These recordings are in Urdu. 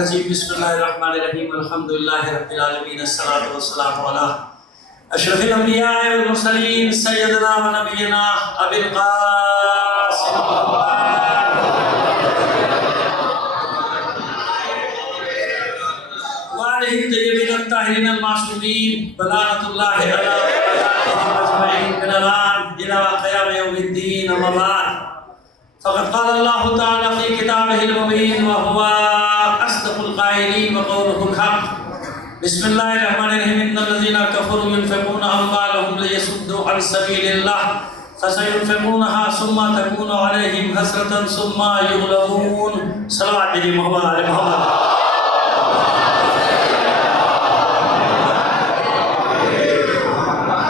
الرجیم بسم اللہ الرحمن الرحیم الحمد للہ رب العالمین الصلاۃ والسلام علی اشرف الانبیاء والمرسلین سیدنا و نبینا ابی القاسم وعلیہ الطیبین الطاہرین المعصومین بلغۃ اللہ علی اجمعین من الان الى قیام یوم الدین اما بعد فقد قال الله تعالى في كتابه المبين وهو أصدق القائلين وقوله الحق بسم الله الرحمن الرحيم إن الذين كفروا ينفقون أموالهم ليصدوا عن سبيل الله فسينفقونها ثم تكون عليهم حسرة ثم يغلبون صلوات على محمد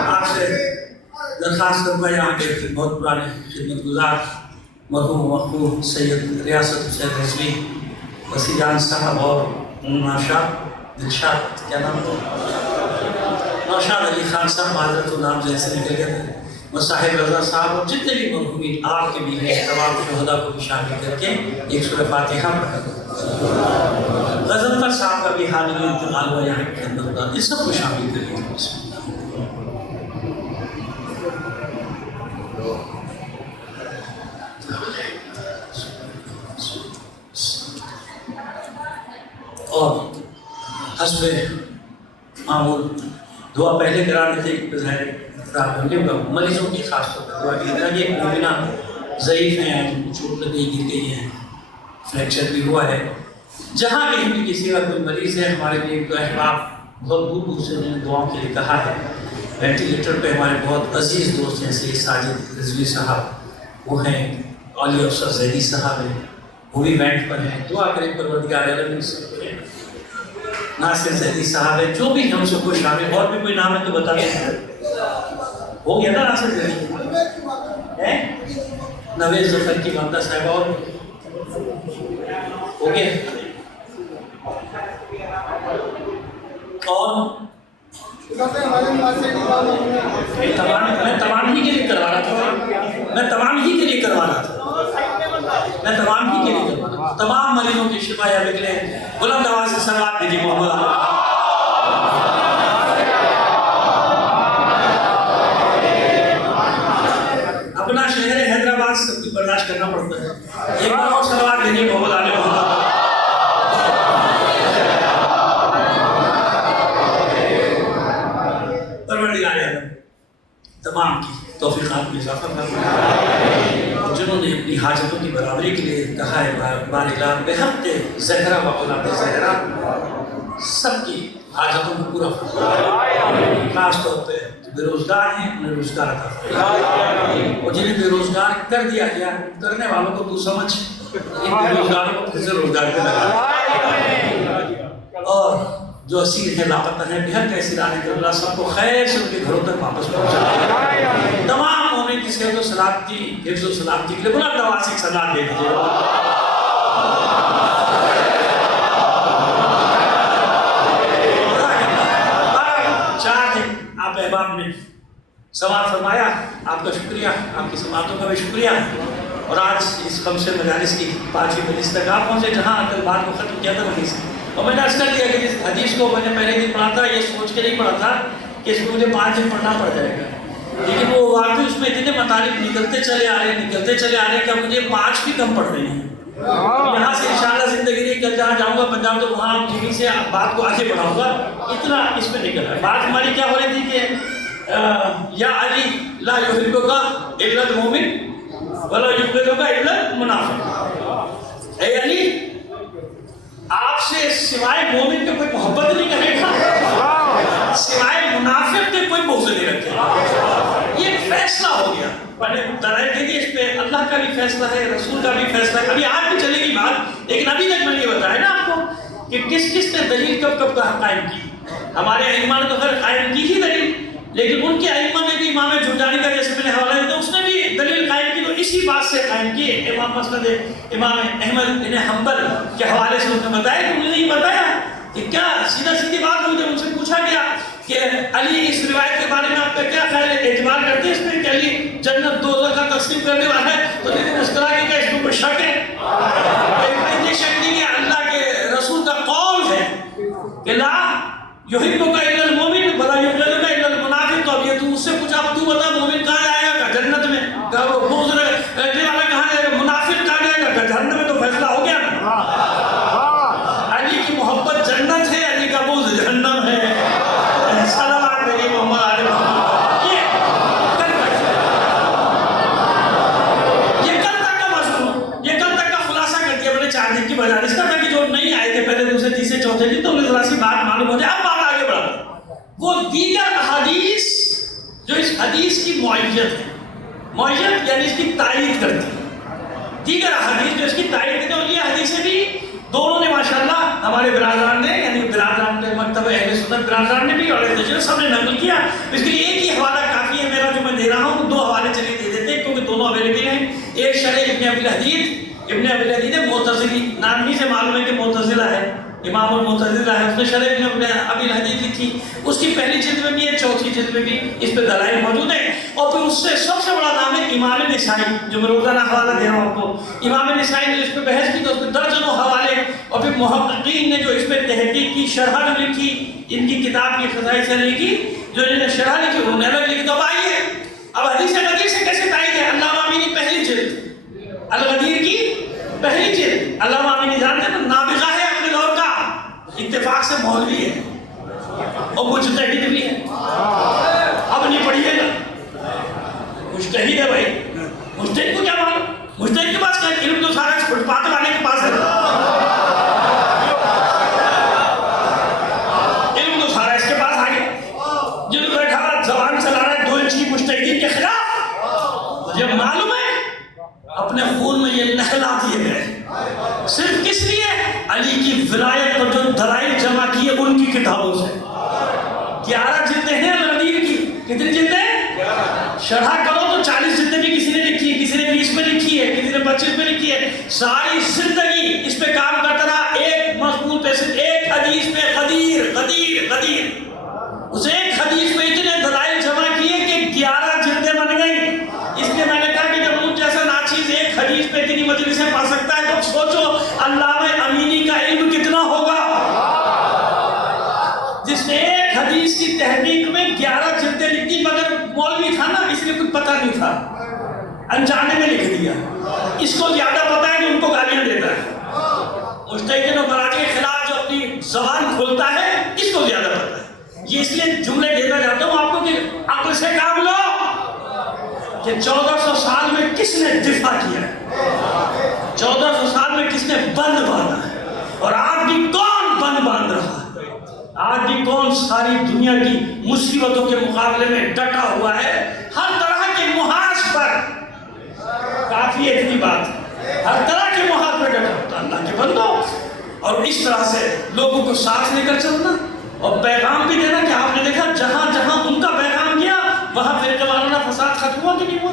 آپ سے درخواست کرتا ہے یہاں کے بہت پرانے خدمت گزار مرحوم مقبول سید ریاست حسین رضوی وسیع جان صاحب اور نوشاد دلشاد کیا نام ہے نوشاد علی خان صاحب معذرت نام جیسے نکل گئے تھے مصاحب رضا صاحب اور جتنے بھی مرحومین آپ کے بھی ہیں تمام شہداء کو بھی شامل کر کے ایک سورہ فاتحہ پڑھا غزنفر صاحب کا بھی حال میں انتقال ہوا یہاں کے اندر اس سب کو شامل کر کے اور حسب معمول دعا پہلے کرانے تھے بظاہر مریضوں کی خاص طور پر دعا کی طرح کہ ایک مومنہ ضعیف ہیں جن کو چوٹ لگ گئی گر گئی ہیں فریکچر بھی ہوا ہے جہاں بھی بھی کسی کا کوئی مریض ہے ہمارے لیے تو احباب بہت دور دور سے انہوں نے دعاؤں کے لیے کہا ہے وینٹیلیٹر پہ ہمارے بہت عزیز دوست ہیں سید ساجد رضوی صاحب وہ ہیں اولیاء افسر زیدی صاحب ہیں وہ بھی وینٹ پر ہیں دعا کریں پروردگار عالم ناصر زیدی صاحب ہے جو بھی ہم سب کو شامل اور بھی کوئی نام ہے تو بتا دیں ہو گیا نا ناصر زیدی ہے نویز ظفر کی مامدہ صاحب اور ہو گیا اور میں تمام ہی کے لیے کروا رہا تھا میں تمام ہی کے لیے کروا رہا تھا تمام مریضوں کی شفا یا بکلے بلند آواز سے صلوات دیجیے محمد اپنا شہر حیدرآباد سب کی برداشت کرنا پڑتا ہے ایک بار اور صلوات دیجیے محمد علی محمد پروردگار عالم تمام کی توفیقات میں اضافہ فرمائے جنہوں نے اپنی حاجتوں کی برابری کے لیے کہا ہے باراللہ بحق زہرا و اولاد زہرا سب کی حاجتوں کو پورا فرمائے خاص طور پہ بے روزگار ہیں انہیں روزگار عطا فرمائے اور جنہیں بے روزگار کر دیا گیا کرنے والوں کو تو سمجھ ان بے روزگاروں کو پھر سے روزگار پہ لگا اور جو اسیر ہیں لاپتہ ہیں بہت ایسی رانے کہ اللہ سب کو خیر سے ان کے گھروں تک واپس پہنچا تمام مومن جس کے تو سلامتی حفظ و سلامتی کے لیے بلند آواز سے صلوات دے دیجیے چار دن آپ احباب نے سماعت فرمایا آپ کا شکریہ آپ کی سماعتوں کا بھی شکریہ اور آج اس خمس مجالس کی 5ویں مجلس تک آپ پہنچے جہاں کل بات کو ختم کیا تھا وہیں سے اور میں نے عرض کر دیا کہ اس حدیث کو میں نے پہلے دن پڑھا تھا یہ سوچ کے نہیں پڑھا تھا کہ اس کو مجھے 5 دن پڑھنا پڑ جائے گا لیکن وہ واقعی اس میں اتنے مطالب نکلتے چلے آ رہے کہ مجھے 5 بھی کم پڑھ رہے ہیں یہاں سے انشاءاللہ زندگی نہیں کر جہاں جاؤں گا پنجاب تو وہاں یہیں سے بات کو آگے بڑھاؤں گا اتنا اس میں نکل رہا ہے بات ہماری کیا ہو رہی تھی کہ یا علی لا یحبک الا المؤمن ولا یبغضک الا المنافق اے علی آپ سے سوائے مومن کے کوئی محبت نہیں کرے گا سوائے منافق کے کوئی بغض نہیں رکھے گا یہ فیصلہ ہو گیا پہلے دلائل کے لیے اس پہ اللہ کا بھی فیصلہ ہے رسول کا بھی فیصلہ ہے کبھی آج بھی چلے گی بات لیکن ابھی تک میں نے یہ بتایا نا آپ کو کہ کس کس نے دلیل کب کب کہاں قائم کی ہمارے ائمہ نے تو خیر قائم کی ہی دلیل لیکن ان کے ائمہ نے بھی امام جرجانی کا جیسے میں نے حوالہ دیا اس نے بھی دلیل قائم کی تو اسی بات سے قائم کی امام مسند امام احمد بن حنبل کے حوالے سے انہوں نے بتایا کہ انہوں نے یہ بتایا کہ کیا سیدھا سیدھی بات ہوئی جب ان سے پوچھا گیا کہ علی اس روایت کے بارے میں آپ کا کیا خیال ہے اعتبار کرتے ہیں اس میں کہ علی جنت دوزخ کا تقسیم کرنے والا ہے تو لیکن اس طرح کی کیا اس کو شک ہے یہ شک نہیں کہ اللہ کے رسول کا حدیث کی معیت ہے. معیت یعنی اس کی تائید کرتی ہے. دیگر حدیث جو اس کی تائید کرتی ہے، اور یہ حدیثیں بھی دونوں نے ماشاءاللہ ہمارے برادران نے، یعنی برادران کے مکتب اہل سنت برادران نے بھی اور تجربہ سب نے نقل کیا. اس کے لیے ایک ہی حوالہ کافی ہے میرا جو میں دے رہا ہوں. 2 حوالے چلیے دے دیتے ہیں کیونکہ دونوں اویلیبل ہیں. ایک شرح ابن ابی الحدید ہے، معتزلی نام ہی سے معلوم ہے کہ معتزلہ ہے، امام المعتزلہ ہے. اس نے شرح ابن ابی الحدید لکھی. اس کی پہلی جلد میں بھی ہے، چوتھی جلد میں بھی اس پہ دلائل موجود ہیں. اور پھر اس سے سب سے بڑا نام ہے امام نسائی، جو میں روزانہ حوالہ دے رہا ہوں آپ کو. امام نسائی نے اس پہ بحث کی تو اس پہ درجنوں حوالے، اور پھر محققین نے جو اس پہ تحقیق کی، شرح جو لکھی، ان کی کتاب کی خزائن سے لکھی، جو انہوں نے شرح لکھی انہوں نے الگ لکھی. تو آئیے اب حدیث قدیر سے کیسے تائید ہے. علامہ امینی پہلی جلد، الغدیر کی پہلی جلد. علامہ امینی جانتے ہیں نابغہ ہے اپنے دور کا، اتفاق سے مولوی ہے اور مجتہد بھی ہے. اب نہیں پڑھیے گا، مجتہد ہے بھائی. مجتہد کو کیا معلوم؟ مجتہد کے پاس کیا علم؟ تو سارا فٹ پاتھ والے کے پاس ہے. علم تو سارا اس کے پاس آ گیا. جو بیٹھا زبان چلا رہا ہے 2 انچ کی مجتہدین کے خلاف، جب معلوم ہے اپنے خون میں یہ نہلا دیے گئے. صرف کس لیے؟ علی کی ولایت پر جو دلائل جمع کیے ان کی کتابوں سے. 11 جلدیں ہیں الغدیر کی. کتنی جلدیں؟ شرح کرو تو 40 جلدیں بھی کسی نے لکھی ہے، کسی نے 20 میں لکھی ہے، کسی نے 25 میں لکھی ہے. ساری زندگی اس پہ کام کرتا رہا. ایک مضمون پہ صرف ایک حدیث پہ قدیر قدیر قدیر. اس ایک حدیث پہ اتنے دلائل جمع کیے کہ 11 جلدیں بن گئی. اس لیے میں نے کہا کہ جب مجھ جیسا ناچیز ایک حدیث پہ اتنی مجلسیں پڑھ سکتا ہے تو سوچو علامہ امینی کا علم کتنا ہوگا، جس نے ایک حدیث کی تحقیق میں 11 جلدیں لکھی. مگر مولوی تھا نا، اس لیے کچھ پتہ نہیں تھا، انجانے میں لکھ دیا. اس کو زیادہ پتہ ہے کہ ان کو گالیاں دیتا ہے. مجتہدین و مراجع کے خلاف جو اپنی زبان کھولتا ہے اس کو زیادہ پتہ ہے. یہ اس لیے جملے دیتا جاتا ہوں آپ کو کہ عقل سے کام لو کہ 1400 سال میں کس نے دفاع کیا ہے، 1400 سال میں کس نے بند باندھا ہے، اور آج بھی کون بند باندھ رہا ہے. آج بھی کون ساری دنیا کی مصیبتوں کے مقابلے میں ڈٹا ہوا ہے. ہر طرح کے محاذ پر، کافی اتنی بات ہے، ہر طرح کے محاذ پر ڈٹا ہوتا اللہ کے بندو. اور اس طرح سے لوگوں کو ساتھ لے کر چلنا اور پیغام بھی دینا کہ آپ نے دیکھا جہاں جہاں ان کا پیغام گیا وہاں فرقہ وارانہ فساد ختم ہوا کہ نہیں ہوا؟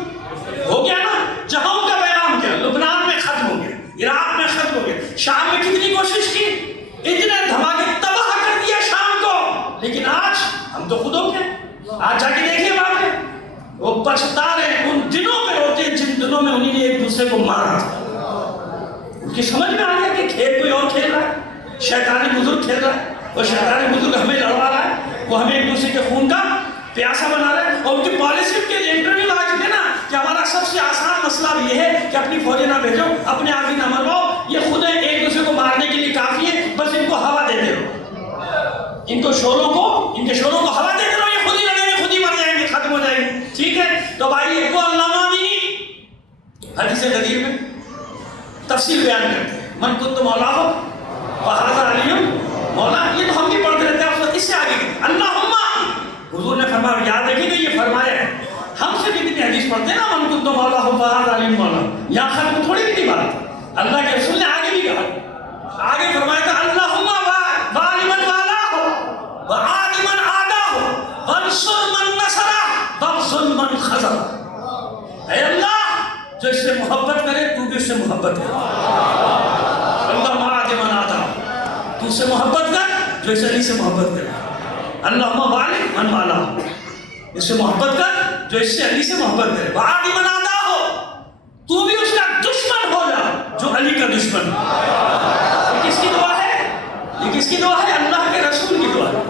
ہو گیا نا. جہاں ان کا پیغام گیا، لبنان میں ختم ہو گیا، عراق میں ختم ہو گیا. شام میں کتنی کوشش کی، اتنے دھماکے تباہ کر دیا شام کو. لیکن آج ہم تو خود ہو گئے. آج جا کے دیکھیے وہاں پہ وہ پچھتا رہے ان دنوں پہ ہوتے ہیں جن دنوں میں انہیں نے ایک دوسرے کو مارا تھا. ان کی سمجھ میں آ گیا کہ کھیل کوئی اور کھیل رہا ہے، شیطانی بزرگ کھیل رہا ہے. وہ شیطانی بزرگ ہمیں لڑوا رہا ہے، وہ ہمیں ایک دوسرے کے خون کا پیاسا بنا رہا ہے. اور ان کی پالیسی کے انٹرویو آ چکے نا کہ ہمارا سب سے آسان مسئلہ یہ ہے کہ اپنی فوجیں نہ بھیجو، اپنے آپ ہی نہ مرواؤ، یہ خود ایک دوسرے کو مارنے کے لیے کافی ہے، بس ان کو ہوا دیتے رہو، ان کے شوروں کو ہوا دیتے رہو، یہ خود ہی لڑیں گے، خود ہی مر جائیں گے، ختم ہو جائیں گے. ٹھیک ہے. تو بھائی وہ علامہ امینی حدیث قدیر میں تفصیل بیان کرتے ہیں. من کنت مولا ہو فہذا علی مولا. یہ تو ہم بھی پڑھتے رہتے ہیں. اس سے آگے اللہم، حضور نے فرمایا، یاد رکھیں کہ یہ فرمایا ہے. ہم سے بھی کتنی حدیث پڑھتے ہیں نا، من کنت مولا ہو فہذا علی مولا. یہاں ختم تھوڑی بھی نہیں بات. اللہ کے رسول نے آگے بھی کہا، آگے فرمایا تھا اللہم والمن والا ہو وعاد من آدا ہو وانصر من نصرہ واخذل من خذلہ. اے اللہ جو اس سے محبت کرے تو بھی اس سے محبت کر. اللہ وعاد من آدا، تو اس سے محبت کر جو اس علی سے محبت کرے. اللہم والی من والا، اس سے محبت کر جو اس سے علی سے محبت کرے. وعاد من آدا ہو، تو بھی اس کا دشمن ہو جا جو علی کا دشمن. یہ کس کی دعا ہے؟ یہ کس کی دعا ہے؟ اللہ کے رسول کی دعا ہے.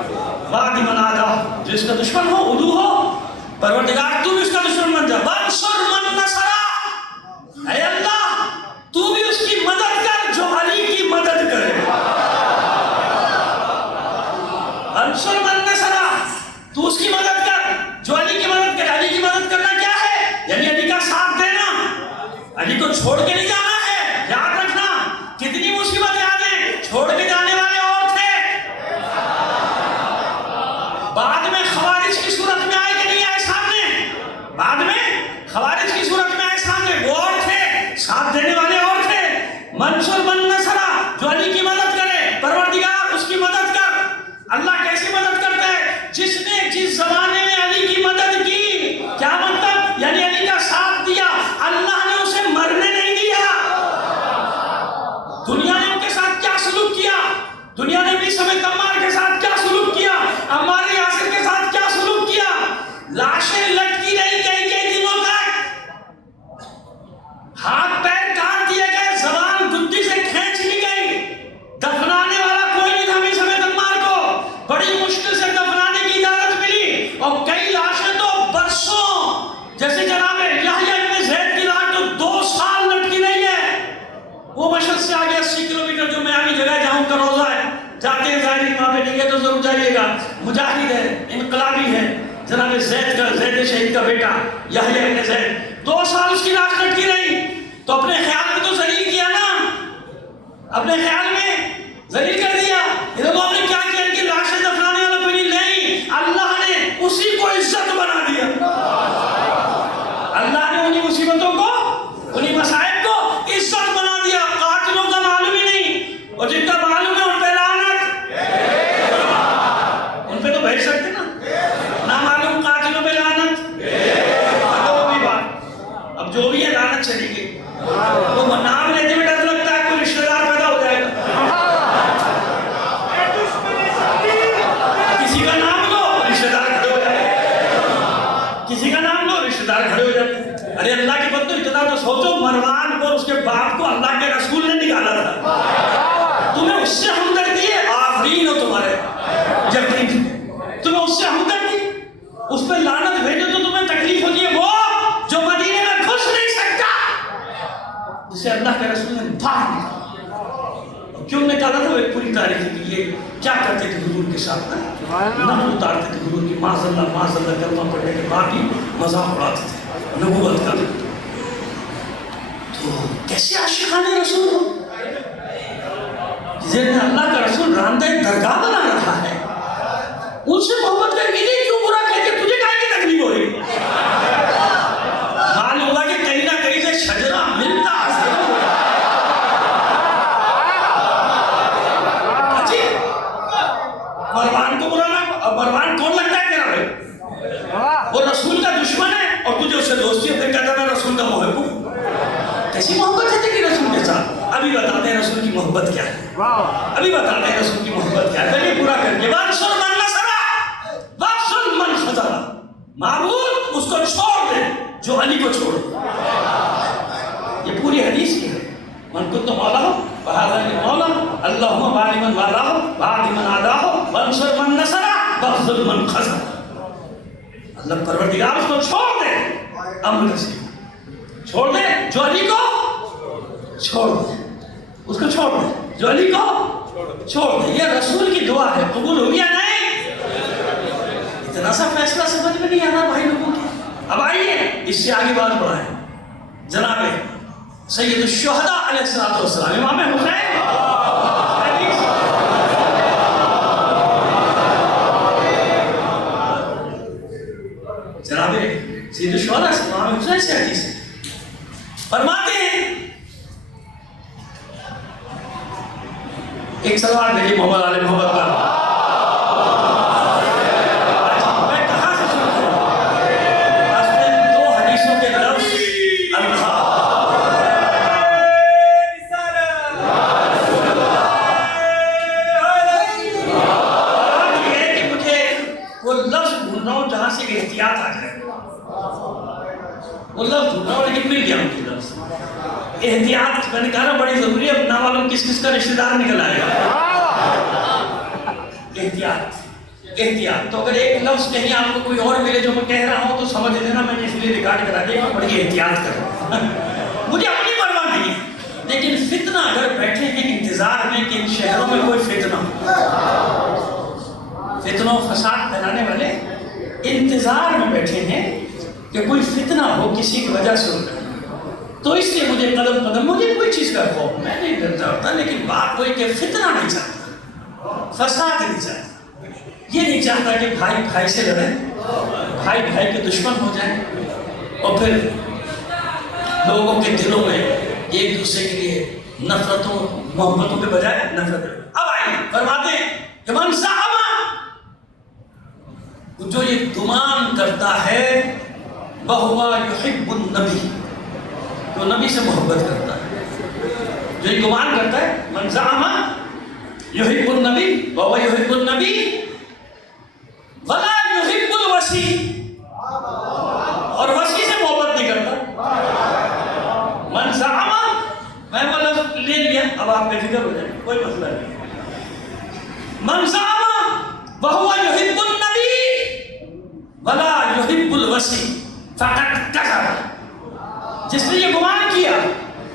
وعاد من آدا، جو اس کا دشمن ہو، عدو ہو، پروردگار تو بھی اس کا دشمن بن جا. وانصر من نصرہ، اے اللہ تو بھی اس کی مدد کر جو علی کی مدد کرے. انصر من نصرہ، تو اس کی مدد کر جو علی کی مدد کرے. علی کی مدد کرنا کیا ہے؟ یعنی علی کا ساتھ دینا، علی کو چھوڑ کے نہیں جانا ہے. یاد رکھنا کتنی مصیبتیں آ جائیں، چھوڑ کے جانے والے اور تھے. بعد میں خوارج کی صورت میں آئے کہ نہیں آئے سامنے؟ منصور من نصرہ، جو علی کی مدد کرے، پروردگار اس کی مدد کر۔ اللہ کیسی مدد کرتا ہے؟ جس نے جس زمانے میں علی کی مدد کی، کیا مطلب؟ یعنی علی کا ساتھ دیا، اللہ نے اسے مرنے نہیں دیا۔ دنیا نے ان کے ساتھ کیا سلوک کیا؟ دنیا نے بھی سمیت عمار کے ساتھ کیا سلوک کیا؟ عمار یاسر کے ساتھ کیا سلوک کیا؟ لاشیں لٹکی رہی کئی کئی دنوں تک، ہاتھ پیر کاٹ دیے گئے، زبان گدی سے کھینچ لی گئی، دفنانے والا کوئی نہیں تھا بھی سمیت عمار کو، بڑی مشکل سے دفنانے کی اجازت ملی، اور کئی لاشیں تو برسوں، جیسے جناب یحییٰ ابن زید کی لاش تو 2 سال لٹکی رہی ہے۔ وہ مشہد سے آگے 80 کلومیٹر جو میامی جگہ جہاں کا روزہ ہے، جاتے ہیں ظاہری، وہاں پہ نہیں گئے تو ضرور جائیے گا، مجاہد ہے، انقلابی ہے، جناب زید کا، زید شہید کا بیٹا یحییٰ ابن زید، 2 سال اس کی لاش لٹکی رہی۔ تو اپنے خیال میں تو ذلیل کیا نا، اپنے خیال میں ذلیل کر دیا۔ یہ لوگوں نے کیا کیا کہ لاشیں دفنانے والا کوئی نہیں، اللہ نے اسی کو عزت بنا دیا۔ اللہ نے انہی مصیبتوں کو، انہی مسائب کو عزت بنا دیا۔ قاتلوں کا معلوم ہی نہیں، اور جن کا معلوم ہے ان پہ لعنت، ان پہ تو بھیج سکتے نا، نامعلوم قاتلوں پہ لعنت، وہ بھی بات، اب جو بھی ہے لعنت چلی گئی۔ وہ نام لیتے میں ڈر لگتا ہے کوئی رشتہ دار پیدا ہو جائے گا، کسی کا نام لو رشتہ دار کھڑے ہو جائے، کسی کا نام لو رشتہ دار کھڑے ہو جائے۔ ارے اللہ کے بندو اتنا تو سوچو، مروان کو اس کے باپ کو اللہ کے رسول نے نکالا تھا، تمہیں اس سے ہمدردی ہے؟ آفرین ہو تمہارے، یقین تمہیں اس سے ہمدردی، اس پہ لعنت بھیجو تو تمہیں تکلیف ہوتی ہے۔ وہ جو مدینے میں گھس نہیں سکتا، جسے اللہ کے رسول نے باہر نکالا، کیوں نکالا تھا؟ وہ ایک پوری تاریخ کی، یہ کیا کرتے تھے حضور کے ساتھ، نہ اتارتے تھے حضور کی، معاذ اللہ کلمہ پڑھنے کے بعد ہی مذاق اڑاتے تھے نبوت کا۔ تو کیسے عاشقان رسول ہو، جنہیں اللہ کا رسول راندہ درگاہ بنا رہا ہے، ان سے محبت کر کے کیوں برا کہتے؟ تجھے کائے کی تکلیف ہو رہی؟ معلوم ہوگا کہ کہیں نہ کہیں سے شجرہ ملتا ہے۔ مروان کو برا لگا، مروان کون لگتا ہے تیرا بھائی؟ وہ رسول کا دشمن ہے اور تجھے اسے دوستی ہوتے کہتا میں رسول کا محب ہوں۔ کیسی محبت ہے تیری رسول کے ساتھ؟ ابھی بتاتے ہیں رسول کی محبت کیا ہے، ابھی بتاتے ہیں رسول کی محبت کیا ہے۔ پہلے پورا کر کے وانصر من نصرہ واخذل من خذلہ، معبود اس کو چھوڑ دے جو علی کو چھوڑ دے۔ یہ پوری حدیث کی ہے، من کنت مولاہ فہذا مولا، اللہم باری من والاہ وعادی من عاداہ وانصر من نصرہ واخذل من خذلہ۔ اللہ پروردگار اس کو چھوڑ دے، امر سے چھوڑ دے جو علی کو چھوڑ دے، اس کو چھوڑ دے جو علی کو چھوڑ دے۔ یہ رسول کی دعا ہے، قبول ہو گیا نہیں؟ اتنا سا فیصلہ سمجھ میں نہیں آنا بھائی لوگوں کی۔ اب آئیے اس سے آگے بات بڑھائیں، جناب سید الشہداء علیہ السلام امام حسین، جناب سید الشہداء امام حسین سے حدیث ہے، فرماتے ہیں ایک سوال بھیجیے محمد علی محمد کا، میں کہاں سے شروع کروں؟ آج میں 2 حدیثوں کے لفظ جہاں سے احتیاط آ جائے، وہ لفظ ڈھونڈا ہوں لیکن مل گیا مجھے لفظ احتیاط۔ میں نے کہا نا بڑی ضروری ہے، اب نہ معلوم کس کس کا رشتہ دار نکل آئے گا۔ احتیاط، احتیاط۔ تو اگر ایک لفظ کہیں آپ کو کوئی اور ملے جو میں کہہ رہا ہوں تو سمجھ لینا میں نے اس لیے ریکارڈ کرا دیا کہ بڑی احتیاط کروں، مجھے اپنی پرواہ نہیں ہے۔ لیکن فتنہ اگر بیٹھے ہیں انتظار میں کہ ان شہروں میں کوئی فتنہ، فتنہ و فساد پھیلانے والے انتظار میں بیٹھے ہیں کہ کوئی فتنہ ہو کسی کی وجہ سے ہوگا، تو اس لیے مجھے قدم قدم، مجھے کوئی چیز کا خوف، میں نہیں ڈرتا ہوتا، لیکن بات وہی کہ فتنہ نہیں چاہتا، فساد نہیں چاہتا، یہ نہیں چاہتا کہ بھائی بھائی سے لڑیں، بھائی بھائی کے دشمن ہو جائیں، اور پھر لوگوں کے دلوں میں ایک دوسرے کے لیے نفرتوں محبتوں کے بجائے نفرتیں. اب آئیے فرماتے ہیں کہ من زعم، جو یہ گمان کرتا ہے وَهُوَ يُحِبُّ النَّبِيَّ، جو نبی سے محبت کرتا ہے، جو یہ گمان کرتا ہے من زعم يُحِبُّ النَّبِيَّ وَهُوَ يُحِبُّ النَّبِيَّ وَلَا يُحِبُّ الْوَسِيءَ، اور وسیع سے محبت نہیں کرتا. من زعم، میں وہ لفظ لے لیا، اب آپ بے فکر ہو جائیں، کوئی مسئلہ نہیں. من زعم وَهُوَ يُحِبُّ النَّبِيَّ وَلَا يُحِبُّ الْوَسِيءَ فَقَدْ كَذَبَ، جس نے یہ گمان کیا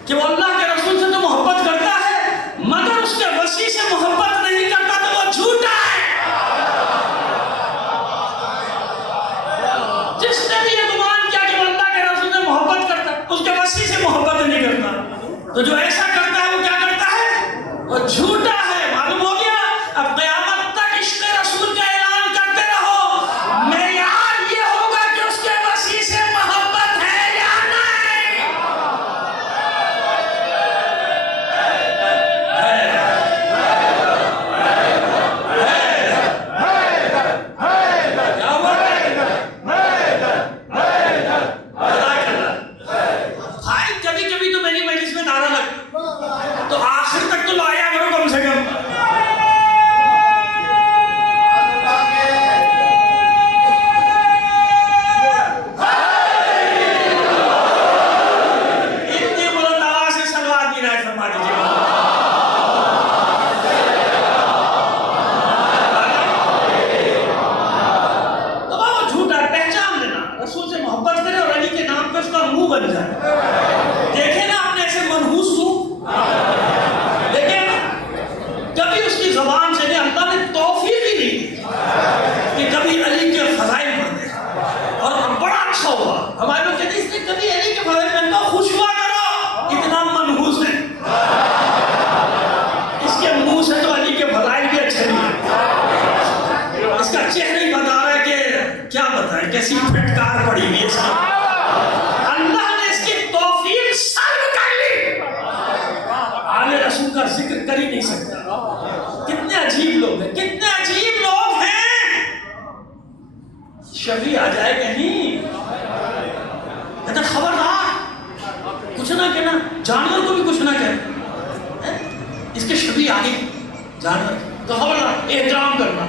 کہ وہ اللہ کے رسول سے تو محبت کرتا ہے مگر اس کے وسیع سے محبت نہیں کرتا تو وہ جھوٹا ہے. جس نے بھی یہ گمان کیا کہ وہ اللہ کے رسول سے محبت کرتا ہے اس کے وسیع سے محبت نہیں کرتا، تو جو ایسا کرتا ہے وہ کیا کرتا ہے؟ وہ جھوٹا ہے. معلوم ہو گیا؟ اب قیامت تک عشق رسول کا اعلان کرتے رہو، معیار یہ ہوگا کہ اس کے وسیع سے محبت ہے یا نہیں. کیا ہوا؟ بھائی کبھی کبھی تو میری مجلس میں نعرہ لگ، تو آخر تک تو لایا کرو کم سے کم. اتنی بلند آواز سے صلوات بھی رائے فرما دیجیے. تو وہ جھوٹا ہے، پہچان لینا. رسول سے محبت کرے اور علی کے نام پہ اس کا منہ بن جائے. دیکھیں نا آپ نے ایسے منحوس منہ، دیکھیں کبھی اس کی زبان سے اللہ نے توفیق ہی نہیں دی کہ کبھی علی کے فضائل پڑھ دے. اور بڑا اچھا ہوا، ہمارے لوگ کہتے ہیں اس نے کبھی علی کے فضائل پڑھنا، خوش ہوا کرو، اتنا منحوس ہے. اس کے منہ سے تو علی کے فضائل بھی اچھے نہیں ہیں، اس کا چہرہ ہی بتا رہا ہے کہ کیا بتائیں کیسی پھٹکار پڑی ہوئی ہے اس کا. اللہ نے اس کی توفیق سلب کر لی، آل رسول کا ذکر کر ہی نہیں سکتا. کتنے عجیب لوگ ہیں، کتنے عجیب لوگ ہیں. شفیع آ جائے کہیں کہتا خبردار کچھ نہ کہنا، جانور کو بھی کچھ نہ کہنا. اس کے شفیع آگے جانور تو خبردار احترام کرنا،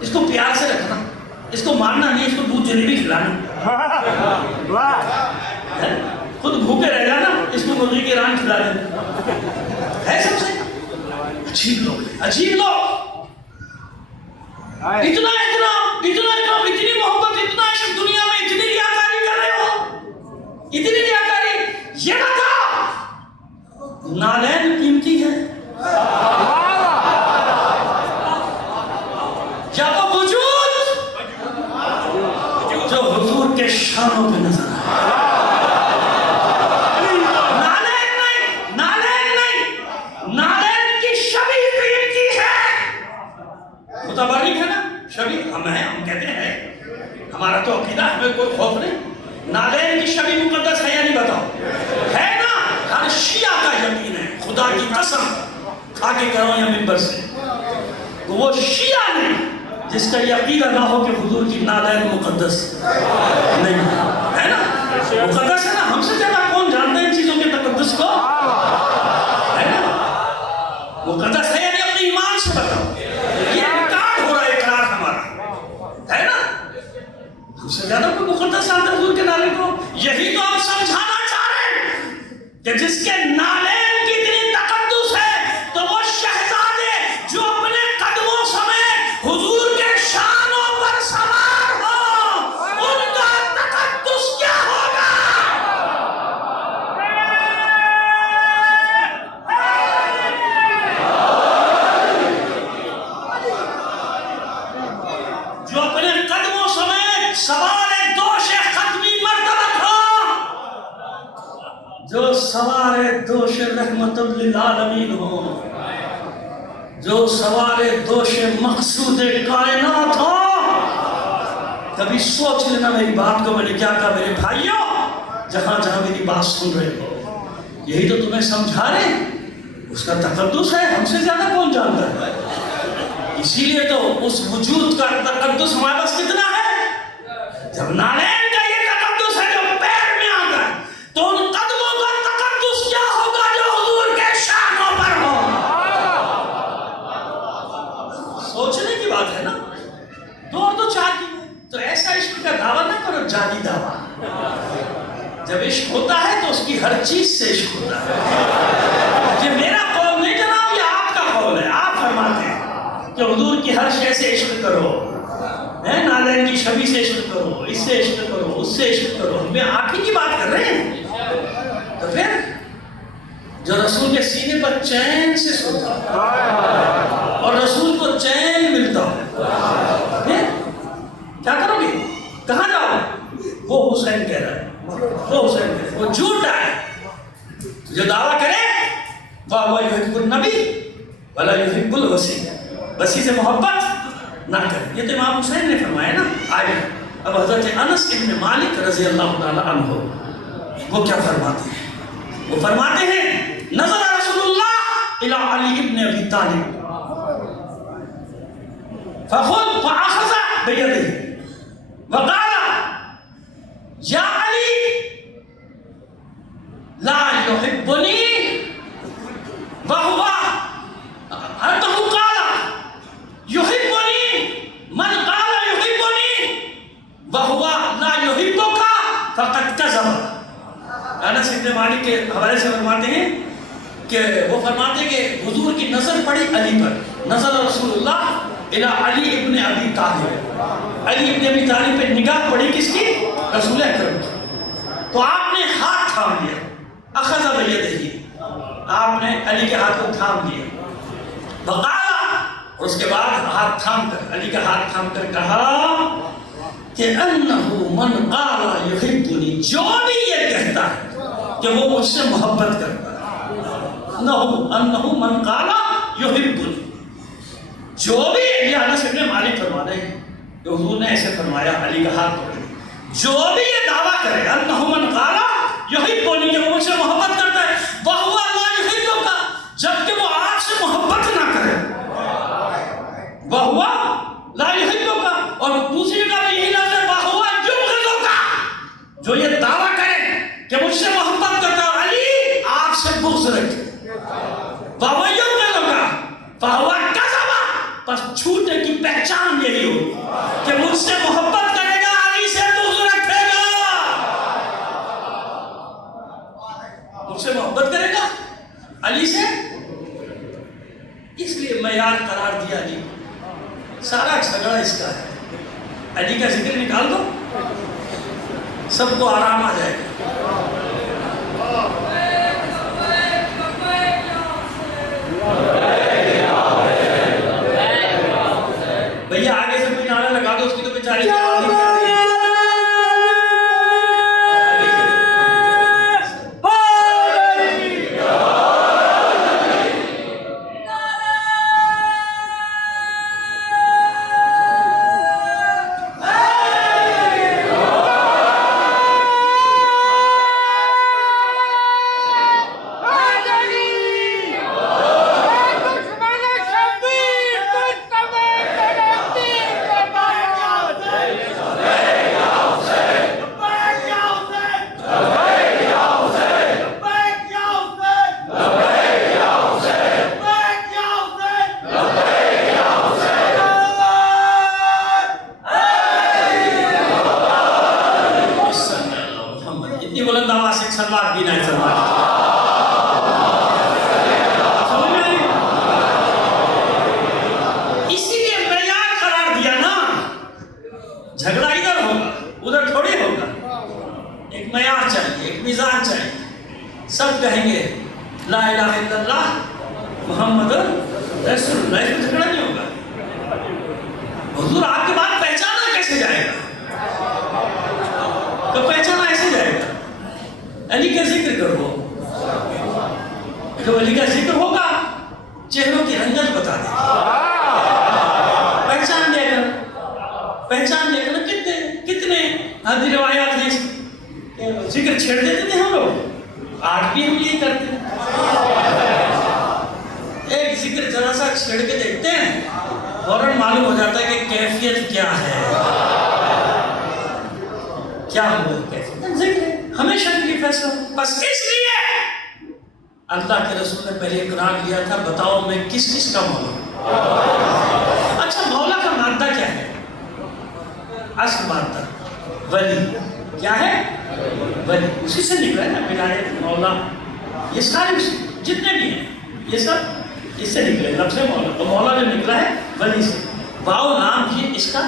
اس کو پیار سے رکھنا، اس کو مارنا نہیں، اس کو دودھ جلیبی کھلانا. خود بھوکے رہ جانا، اس کو مرغی کی ران کھلا دینا. ہے سب سے عجیب لوگ، عجیب لوگ. اتنا احترام، اتنا احترام، اتنی محبت، اتنا عشق دنیا میں، اتنی ریاکاری کر رہے ہو، اتنی ریاکاری. یہ بتا نالین قیمتی ہے یا وہ وجود جو حضور کے شانوں پہ نظر آئے؟ نالین نہیں، نالین نہیں، نالین کی شبیہ قیمتی ہے. متبرک ہے نا شبیہ، ہم ہیں، ہم کہتے ہیں ہمارا تو عقیدہ، ہمیں کوئی خوف نہیں. نالین کی شبیہ مقدس ہے یا نہیں بتاؤ؟ ہے نا. ہر شیعہ کا یقین ہے، خدا کی قسم کھا کے کہہ رہا ہوں یا منبر سے، وہ شیعہ نہیں جس کا یہ عقیدہ نہ ہو کہ حضور کی نالین مقدس نہیں ہے نا. مقدس ہے نا، ہم سے زیادہ کون جانتا ہے ان چیزوں کے تقدس کو؟ ہے نا. مقدس ہے یعنی اپنے ایمان سے بتاؤ. یہ ریکارڈ ہو رہا ہے اقرار ہمارا، ہے نا. ہم سے زیادہ کوئی مقدس جانتا ہے حضور کے نالین کو؟ یہی تو ہم سمجھانا چاہ رہے ہیں کہ جس کے نالین کی اتنی تقدس ہے تو وہ شہزادے جو اپنے قدموں سمیت حضور کے شانوں پر سوار ہو، ان کا تقدس کیا ہوگا؟ جو اپنے قدموں سمیت سوار دوش ختمی مرتبت ہو، جو سوار دوش رحمت للعالمین ہو، جو سوار دوش مقصود کائنات ہو. کبھی سوچ لینا میری بات کو، میں نے کیا کہا میرے بھائیوں، جہاں جہاں میری بات سن رہے ہو، یہی تو تمہیں سمجھا رہے ہیں، اس کا تقدس ہے، ہم سے زیادہ کون جانتا ہے؟ اسی لیے تو اس وجود کا تقدس ہمارے پاس کتنا ہے؟ جب نالین کا یہ تقدس ہے جو پیر میں آتا ہے، تو ان قدموں کا تقدس کیا ہوگا جو حضور کے شانوں پر ہو؟ سوچنے کی بات ہے نا، 2 اور 2 4 کی۔ تو ایسا عشق کا دعویٰ نہ کرو، جعلی دعویٰ۔ جب عشق ہوتا ہے تو اس کی ہر چیز سے عشق ہوتا ہے۔ یہ میرا قول نہیں جناب، یہ آپ کا قول ہے۔ آپ فرماتے ہیں کہ حضور کی ہر شے سے عشق کرو، نالین کی شبی سے عشق کرو، اس سے عشق کرو، اس سے عشق کرو۔ ہم آپ ہی کی بات کر رہے ہیں۔ تو پھر جو رسول کے سینے پر چین سے سوتا اور رسول کو چین ملتا ہو، کیا کرو گے؟ کہاں جاؤ؟ وہ حسین کہہ رہا ہے، وہ حسین کہہ رہا ہے، وہ جھوٹا ہے جو دعویٰ کرے وَهُوَ يُحِبُّ النَّبِيَّ وَلَا يُحِبُّ الْوَسِيَّ، وسیع سے محبت نہ کرے۔ یہ تو امام حسین نے فرمایا نا۔ آئے اب حضرت انس بن مالک رضی اللہ تعالیٰ عنہ وہ کیا فرماتے ہیں؟ وہ فرماتے ہیں نظر رسول اللہ الی علی ابن ابی طالب فأخذ بيده وقال يا علي لا يحبني وهو أنه قال يحبني من قال يحبني وهو لا يحبك فقد كذب۔ انس بن مالک کے حوالے سے فرماتے ہیں کہ وہ فرماتے ہیں کہ حضور کی نظر پڑی علی پر، نظر رسول اللہ الی علی ابن ابی طالب، علی ابن ابی طالب پہ نگاہ پڑی، کس کی؟ رسول اکرم کی۔ تو آپ نے ہاتھ تھام لیا، اخذ بیدہ، آپ نے علی کے ہاتھ کو تھام لیا، وقال، اور اس کے بعد ہاتھ تھام کر، علی کا ہاتھ تھام کر کہا کہ انہو من قال یحبنی، جو بھی یہ کہتا ہے کہ وہ مجھ سے محبت کرتا ہے، انہو من قال یحبنی، جو بھی، یہ انس بن مالک فرما رہے ہیں کہ حضور نے ایسے فرمایا، علی کا ہاتھ پکڑ، جو بھی یہ دعویٰ کرے انہو من قال یحبنی، کہ وہ مجھ سے محبت کرتا ہے، وہو لا یحبک، جبکہ وہ آپ سے محبت نہ کرے، وہو لا یحبک، اور دوسری جگہ میں یہی لفظ ہے وہو یبغضک، جو یہ دعویٰ کرے کہ مجھ سے محبت کرتا ہے، علی آپ سے بغض رکھے، وہو یبغضک فہو کذب، بس جھوٹے کی پہچان یہی ہوگی کہ مجھ سے محبت کرے گا، علی سے بغض رکھے گا، مجھ سے محبت کرے گا، علی سے، اس لیے معیار قرار دیا علی، سارا جھگڑا اس کا ہے، علی کا ذکر نکال دو، سب کو آرام آ جائے گا۔ بھیا آگے سے کوئی نعرہ لگا دو، اس کی تو بیچاری جھگڑا ادھر ہوگا ادھر تھوڑی ہوگا، ایک معیار چاہیے، ایک میزان چاہیے، سب کہیں گے لا الہ الا اللہ محمد رسول اللہ، اس میں جھگڑا نہیں ہوگا۔ حضور آپ کے بعد پہچانا کیسے جائے گا؟ تو پہچانا ایسے جائے گا، علی کا ذکر کرو، جو علی کا ذکر ہوگا چہروں کی رنگت بتا دے گا، پہچان لے کر کتنے حدیث روایات ہیں ذکر چھیڑ دیتے تھے ہم لوگ، آج بھی ہم یہی کرتے ہیں، ایک ذکر ذرا سا چھڑ کے دیکھتے ہیں، فوراً معلوم ہو جاتا ہے کہ کیفیت کیا ہے، کیا ہوا کیفیت ذکر ہے، ہمیشہ کے لیے فیصلہ۔ بس اس لیے اللہ کے رسول نے پہلے اقرار کیا تھا، بتاؤ میں کس کس کا مولا ہوں۔ اچھا مولا کا مادہ کیا ہے؟ اصل مادہ ولی، کیا ہے؟ ولی، اسی سے نکلا ہے نا، ولایت، مولا، یہ سارے جتنے بھی ہیں یہ سب اس سے نکلے، لفظ مولا، تو مولا جو نکلا ہے ولی سے، واو نام یہ اس کا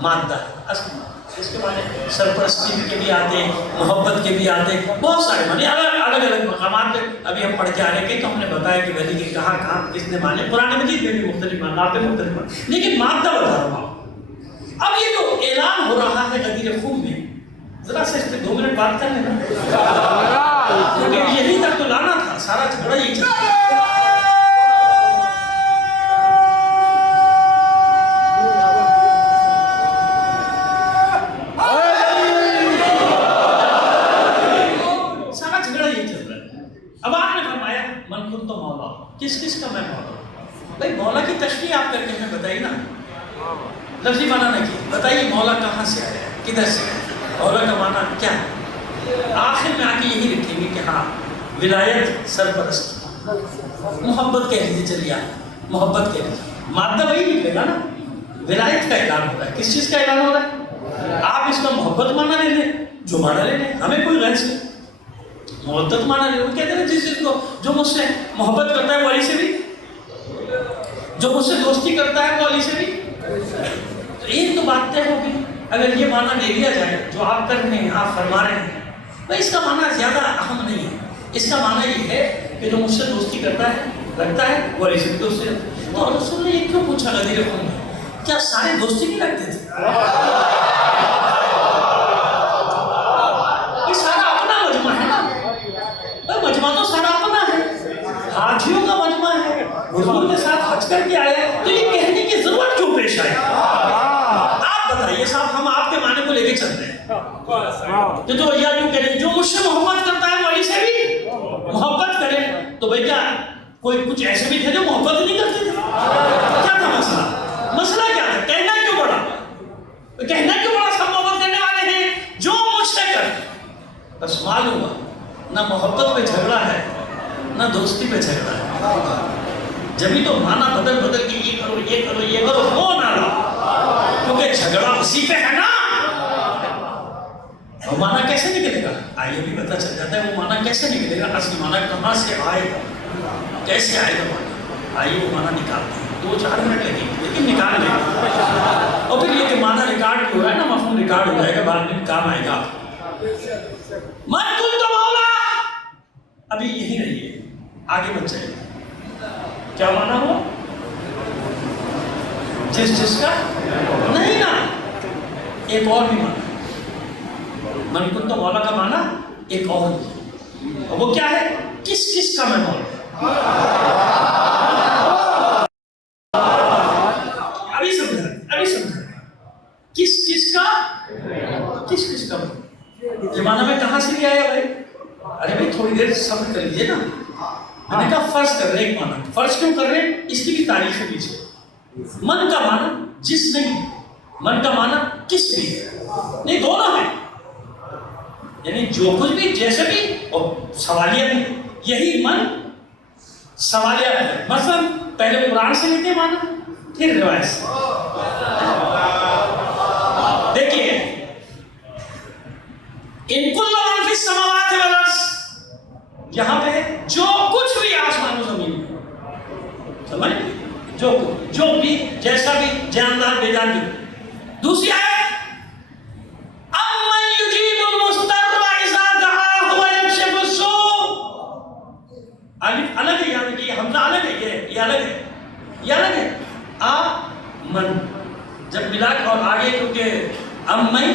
مادہ ہے، اصل مادہ۔ اس کے معنی سرپرستی کے بھی آتے ہیں، محبت کے بھی آتے ہیں، بہت سارے معنی الگ الگ مقامات پہ ابھی ہم پڑھ کے آ رہے ہیں، تو ہم نے بتایا کہ ولی کے کہاں کہاں کس نے مانے، قرآن مجید میں بھی مختلف معنی آتے ہیں، مختلف معنی، لیکن مادہ بتا رہا ہوں۔ اب یہ جو اعلان ہو رہا ہے غدیر خون میں، ذرا سے اس پہ 2 منٹ بات کر لینا، کیونکہ یہی تک تو لانا تھا، سارا جھگڑا یہی چل رہا ہے۔ اب آپ نے فرمایا من کنت مولا، کس کس کا میں مولا ہوں؟ بھائی مولا کی تشریح آپ کر کے ہمیں بتائیے نا، لفظی معنی نہیں کی، بتائیے مولا کہاں سے آیا ہے، کدھر سے آیا ہے، مولا کا معنی کیا ہے؟ آخر میں آ کے یہی لکھیں گے کہ ہاں ولایت، سرپرستی، محبت کہہ لیجیے، چلیے محبت کہہ لیجیے، مادہ وہی نکلے گا نا، ولایت کا اعلان ہو رہا ہے، کس چیز کا اعلان ہو رہا ہے؟ آپ اس کا محبت معنی لے لیں، جو معنی لے لیں، ہمیں کوئی غرض نہیں، محبت مانا نہیں، وہ کہتے ہیں جس چیز کو جو مجھ سے محبت کرتا ہے وہ علی سے بھی، جو مجھ سے دوستی کرتا ہے وہ علی سے بھی، تو ایک تو بات طے ہوگی۔ اگر یہ معنی لے لیا جائے جو آپ کر رہے ہیں، آپ فرما رہے ہیں، بھائی اس کا معنی زیادہ اہم نہیں ہے، اس کا معنی یہ ہے کہ جو مجھ سے دوستی کرتا ہے رکھتا ہے وہ علی سے بھی دوستی رکھتا ہے۔ تو رسول نے یہ کیوں پوچھا غدیر خون میں؟ کیا سارے دوستی نہیں رکھتے تھے؟ یہ سارا اپنا مجمع ہے نا، مجمع تو سارا اپنا ہے، حاجیوں کا مجمع ہے، حضور کے ساتھ حج کر کے آئے، تو یہ کہنے کی ضرورت کیوں پیش آئی؟ آپ بتائیے صاحب، ہم آپ کے معنی کو لے کے چلتے ہیں، تو یا یوں کہتے جو مجھ سے محبت کرتا ہے وہ علی سے بھی محبت کرے، تو بھائی کیا کوئی کچھ ایسے بھی تھے جو محبت نہیں کرتے تھے؟ کیا تھا مسئلہ؟ مسئلہ کیا تھا؟ کہنا کیوں پڑا؟ کہنا کیوں پڑا سب محبت کرنے والے ہیں جو مجھ سے کرتے؟ بس معلوم ہوا نہ محبت پہ جھگڑا ہے نہ دوستی پہ جھگڑا ہے، جبھی تو معنی بدل بدل کے یہ کرو یہ کرو یہ کرو ہو نہ رہا، کیونکہ جھگڑا اسی پہ ہے نا۔ وہ معنی کیسے نکلے گا؟ آئیے بھی پتہ چل جاتا ہے وہ معنی کیسے نکلے گا، اصل معنی کہاں سے آئے گا، کیسے آئے گا معنی؟ آئیے وہ معنی نکالتے ہیں، 2-4 منٹ لگیں گے لیکن نکال لیں گے، اور پھر یہ کہ معنی ریکارڈ ہو رہا ہے نا، مفہوم ریکارڈ ہو جائے گا، بعد میں کام آئے گا۔ من کنت مولا، ابھی یہی نہیں ہے، آگے بڑھ جائے گا، کیا معنی ہوا؟ جس کا نہیں نا، ایک اور بھی معنی، من کنت مولا کا معنی ایک اور بھی، اور وہ کیا ہے؟ کس کس کا میں مولا؟ ابھی سمجھا، کس کس کا، کس کس کا یہ معنی میں کہاں سے لے آیا بھائی؟ ارے بھائی تھوڑی دیر صبر کر لیجیے نا، میں نے کہا فرض کر رہے ایک معنی، فرض کیوں کر رہے ہیں اس کی بھی تاریخ ہے پیچھے۔ من کا معنی جس نہیں، من کا معنی کس بھی نہیں، دونوں ہیں، یعنی جو کچھ بھی جیسے بھی اور سوالیہ بھی، یہی من سوالیہ ہے۔ مثلا پہلے قرآن سے لیتے ہیں معنی، پھر روایت سے۔ دیکھیے ان کل من فی السماوات والارض، یہاں پہ جو کچھ بھی آسمان و زمین میں، سمجھ جو بھی جیسا بھی جاندار بے جان بھی۔ دوسری آیت امن یجیب المضطر اذا دعاہ ویکشف السوء، الگ ہے، یاد رکھیے حمزہ الگ ہے، یہ الگ ہے، یہ الگ ہے۔ من جب ملا اور آگے کیونکہ امن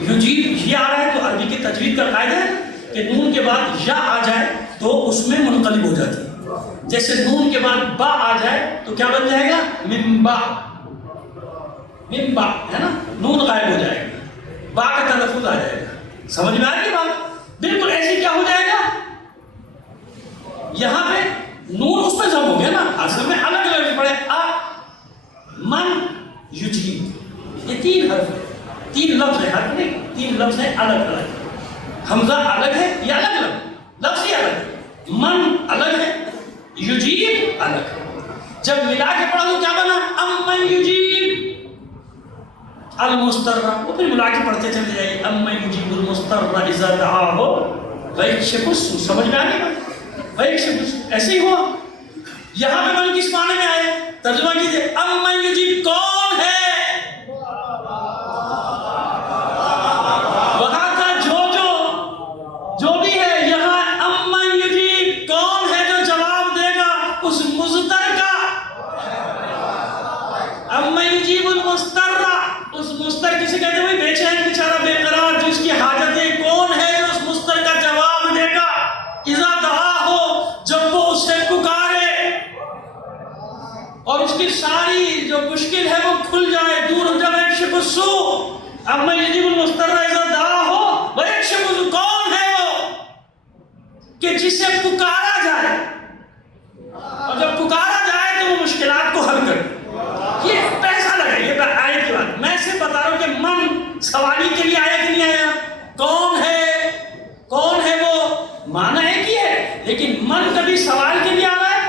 یجیب یہ آ رہا ہے تو عربی کی تجوید کا قاعدہ ہے کہ نون کے بعد یا آ جائے تو اس میں منقلب ہو جاتی ہے، جیسے نون کے بعد با آ جائے تو کیا بن جائے گا؟ ممبا، ممبا ہے نا، نون غائب ہو جائے گا، با کا تلفظ آ جائے گا، سمجھ میں آ رہی ہے بات؟ بالکل ایسی کیا ہو جائے الگ الگ، حمزہ الگ ہے، یہ الگ الگ لفظ ہی الگ ہے، من الگ ہے، یجیب الگ ہے۔ جب ملا کے پڑھا تو کیا بنا؟ امن یجیب المستر، وہ پھر ملا کے پڑھتے چلے جائیے، امن یجیب المستر اذا دعاہ ویکشف السوء، سمجھ میں آ گیا؟ ویکشف السوء ایسے ہی ہوا۔ یہاں پہ من کس معنی میں آئے؟ ترجمہ کیجئے، امن یجیب کون ہے؟ وہاں کا جو بھی ہے، یہاں امن یجیب کون ہے جو جواب دے گا اس مضطر کا؟ امن یجیب المستر، اس مستر کسے کہتے ہیں؟ بے چین بیچارہ بے قرار جس کی حاجتیں، کون ہے جو اس مستر کا جواب دے گا؟ اذا دعا ہو، جب وہ اسے پکارے اور اس کی ساری جو مشکل ہے وہ کھل جائے، دور ہو جائے، یکشف السوء۔ امن یجیب المستر اذا دعا ہو ویکشف السوء، کون ہے وہ کہ جسے پکارا جائے، اور جب پکارا جائے تو وہ مشکلات کو حل کرے۔ یہ پیسہ لگے، یہ آیت کی بات میں سے بتا رہا ہوں کہ من سوالی کے لیے آیا کہ نہیں آیا؟ کون ہے وہ؟ معنی ایک ہی ہے، لیکن من کبھی سوال کے لیے آ رہا ہے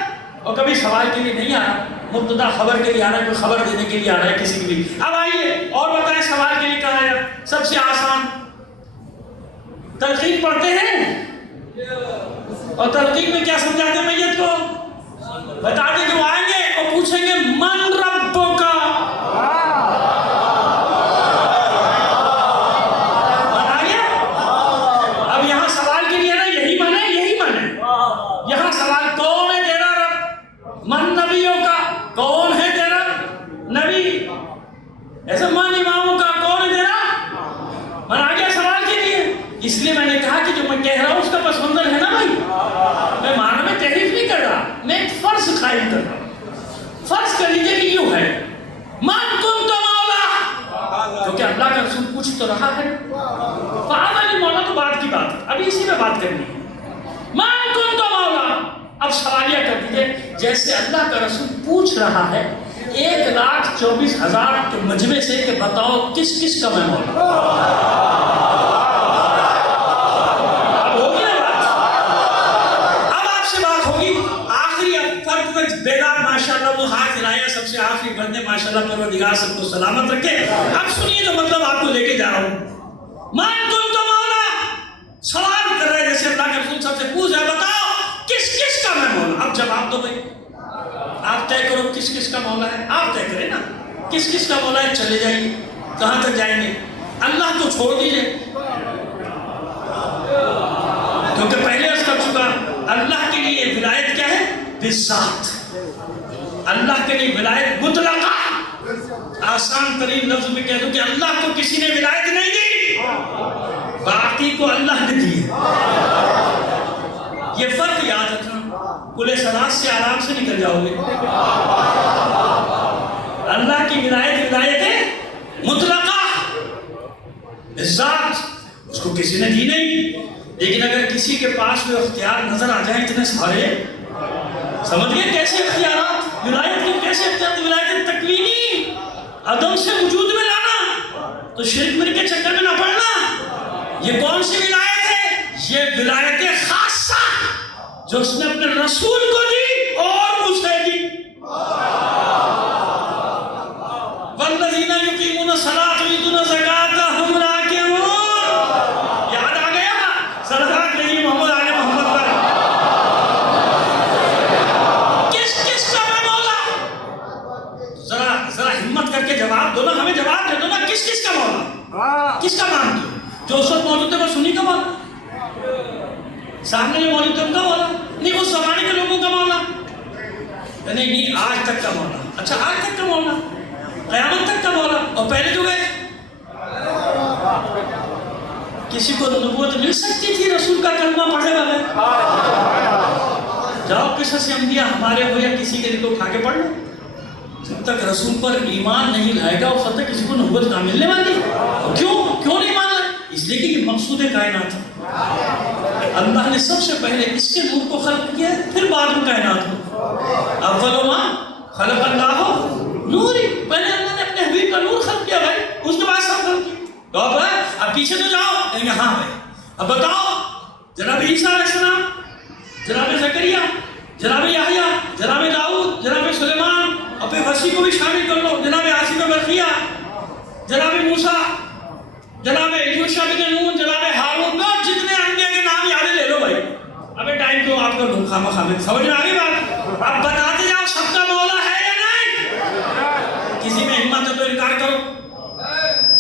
اور کبھی سوال کے لیے نہیں آ رہا، مبتدا خبر کے لیے آ رہا ہے، کوئی خبر دینے کے لیے آ رہا ہے کسی کے لیے۔ اب آئیے اور بتائیں سوال کے لیے کہاں آیا؟ سب سے آسان تلقین پڑھتے ہیں، اور تلقین میں کیا سمجھاتے ہیں میت کو؟ بتا دیں کہ وہ آئیں گے اور پوچھیں گے من ربو کا، بتا گیا؟ اب یہاں سوال کے لیے نا یہی من ہے، یہاں سوال کون ہے تیرا رب؟ من نبیوں کا، کون ہے تیرا نبی؟ ایسا من اماموں کا، کون ہے تیرا؟ من آ گیا سوال کے لیے۔ اس لیے میں نے کہا کہ جو میں کہہ رہا ہوں اس کا پس منظر ہے نا بھائی، میں معنی میں تحریف نہیں کر رہا، میں ایک فرض قائم کر رہا ہوں۔ فرض کر لیجیے کہ یوں ہے، من کنت مولا، کیونکہ اللہ کا رسول پوچھ تو رہا ہے، فعلا مولا تو بعد کی بات ہے، ابھی اسی میں بات کرنی ہے۔ من کنت مولا، اب سوالیہ کر دیجیے، جیسے اللہ کا رسول پوچھ رہا ہے 1,24,000 کے مجمع سے کہ بتاؤ کس کس کا میں مولا؟ اب ہوگی نا بات، اب آپ سے بات ہوگی۔ آخری فرد تک بیدار ماشاءاللہ وہ ہاتھ ہلایا، سب سے آخری بندے ماشاءاللہ پروردگار سب کو سلامت رکھے۔ اب سنیے جو مطلب آپ کو لے کے جا رہا ہوں، من کنت مولا، سوال کر رہے جیسے اللہ کے رسول سب سے پوچھ رہے بتاؤ کس کس کا میں مولا؟ اب جواب دو بھائی، آپ طے کرو کس کس کا مولا ہے، آپ طے کریں نا کس کس کا مولا ہے، چلے جائیے، کہاں تک جائیں گے؟ اللہ تو چھوڑ دیجئے، کیونکہ پہلے عرض کر چکا اللہ کے لیے ولایت کیا ہے؟ بالذات، اللہ کے لیے ولایت مطلقہ، آسان ترین لفظ میں کہہ دوں کہ اللہ کو کسی نے ولایت نہیں دی، باقی کو اللہ نے دی ہے۔ یہ فرق یاد رکھنا، کل صلات سے آرام سے نکل جاؤ گے۔ اللہ کی ولایت ولایت مطلقہ، ذات اس کو کسی نے دی نہیں، لیکن اگر کسی کے پاس وہ اختیار نظر آ جائیں اتنے سارے، سمجھ گئے کیسے اختیارات؟ ولایت کے کیسے اختیارات؟ ولایت تکوینی، عدم سے وجود میں لانا، تو شرک مر کے چکر میں نہ پڑنا۔ یہ کون سی ولایت ہے؟ یہ ولایت خاصہ جو اس نے اپنے رسول کو دی اور اسے دی۔ والذین یقیمون الصلاۃ ویؤتون الزکاۃ وهم راکعون، یاد آ گیا؟ صدقات نہیں محمد آل محمد پر۔ کس کس کا میں مولا؟ ذرا ہمت کر کے جواب دو نا، ہمیں جواب دے دو نا، کس کس کا مولا؟ کس کا مانتے ہو؟ جو اس وقت موجود ہے بس انہی کا مولا، سامنے جو موجود ہے ان کا مولا نہیں، وہ زمانے کے لوگوں کا مولا نہیں، آج تک کا مولا۔ اچھا آج تک کا مولا، قیامت تک کا مولا، اور پہلے جو گئے کسی کو نبوت مل سکتی تھی رسول کا کلمہ پڑھے بغیر؟ جاؤ قصص انبیاء ہمارے ہو یا کسی کے دل کو کھا کے پڑھ لو، جب تک رسول پر ایمان نہیں لائے گا اس وقت تک کسی کو نبوت نہ ملنے والی۔ کیوں نہیں مان رہے؟ اس لیے کہ یہ مقصود کائنات ہے، اللہ نے سب سے پہلے اس کے نور کو خلق کیا ہے، پھر بعد میں کائنات کو۔ اول ما خلق اللہ نور، پہلے اللہ نے اپنے حبیب کا نور خلق کیا بھائی، اس کے بعد سب خلق کیا۔ اب پیچھے تو جاؤ، کہ یہاں ہے. اب بتاؤ جناب عیسیٰ علیہ السلام، جناب زکریا، جناب یحییٰ، جناب داؤد، جناب سلیمان، اپنے وسیع کو بھی شامل کر لو، جناب آصف برقیہ، جناب موسیٰ، جناب یوشع بن نون، جناب ہارون، جتنے انبیاء کے نام یاد لے لو بھائی. ابھی ٹائم کیوں آپ کو خامہ خامہ سمجھ میں آ گئی بات؟ آپ بتاتے جاؤ سب کا مولا ہے یا نہیں. کسی میں ہمت ہے تو انکار کرو.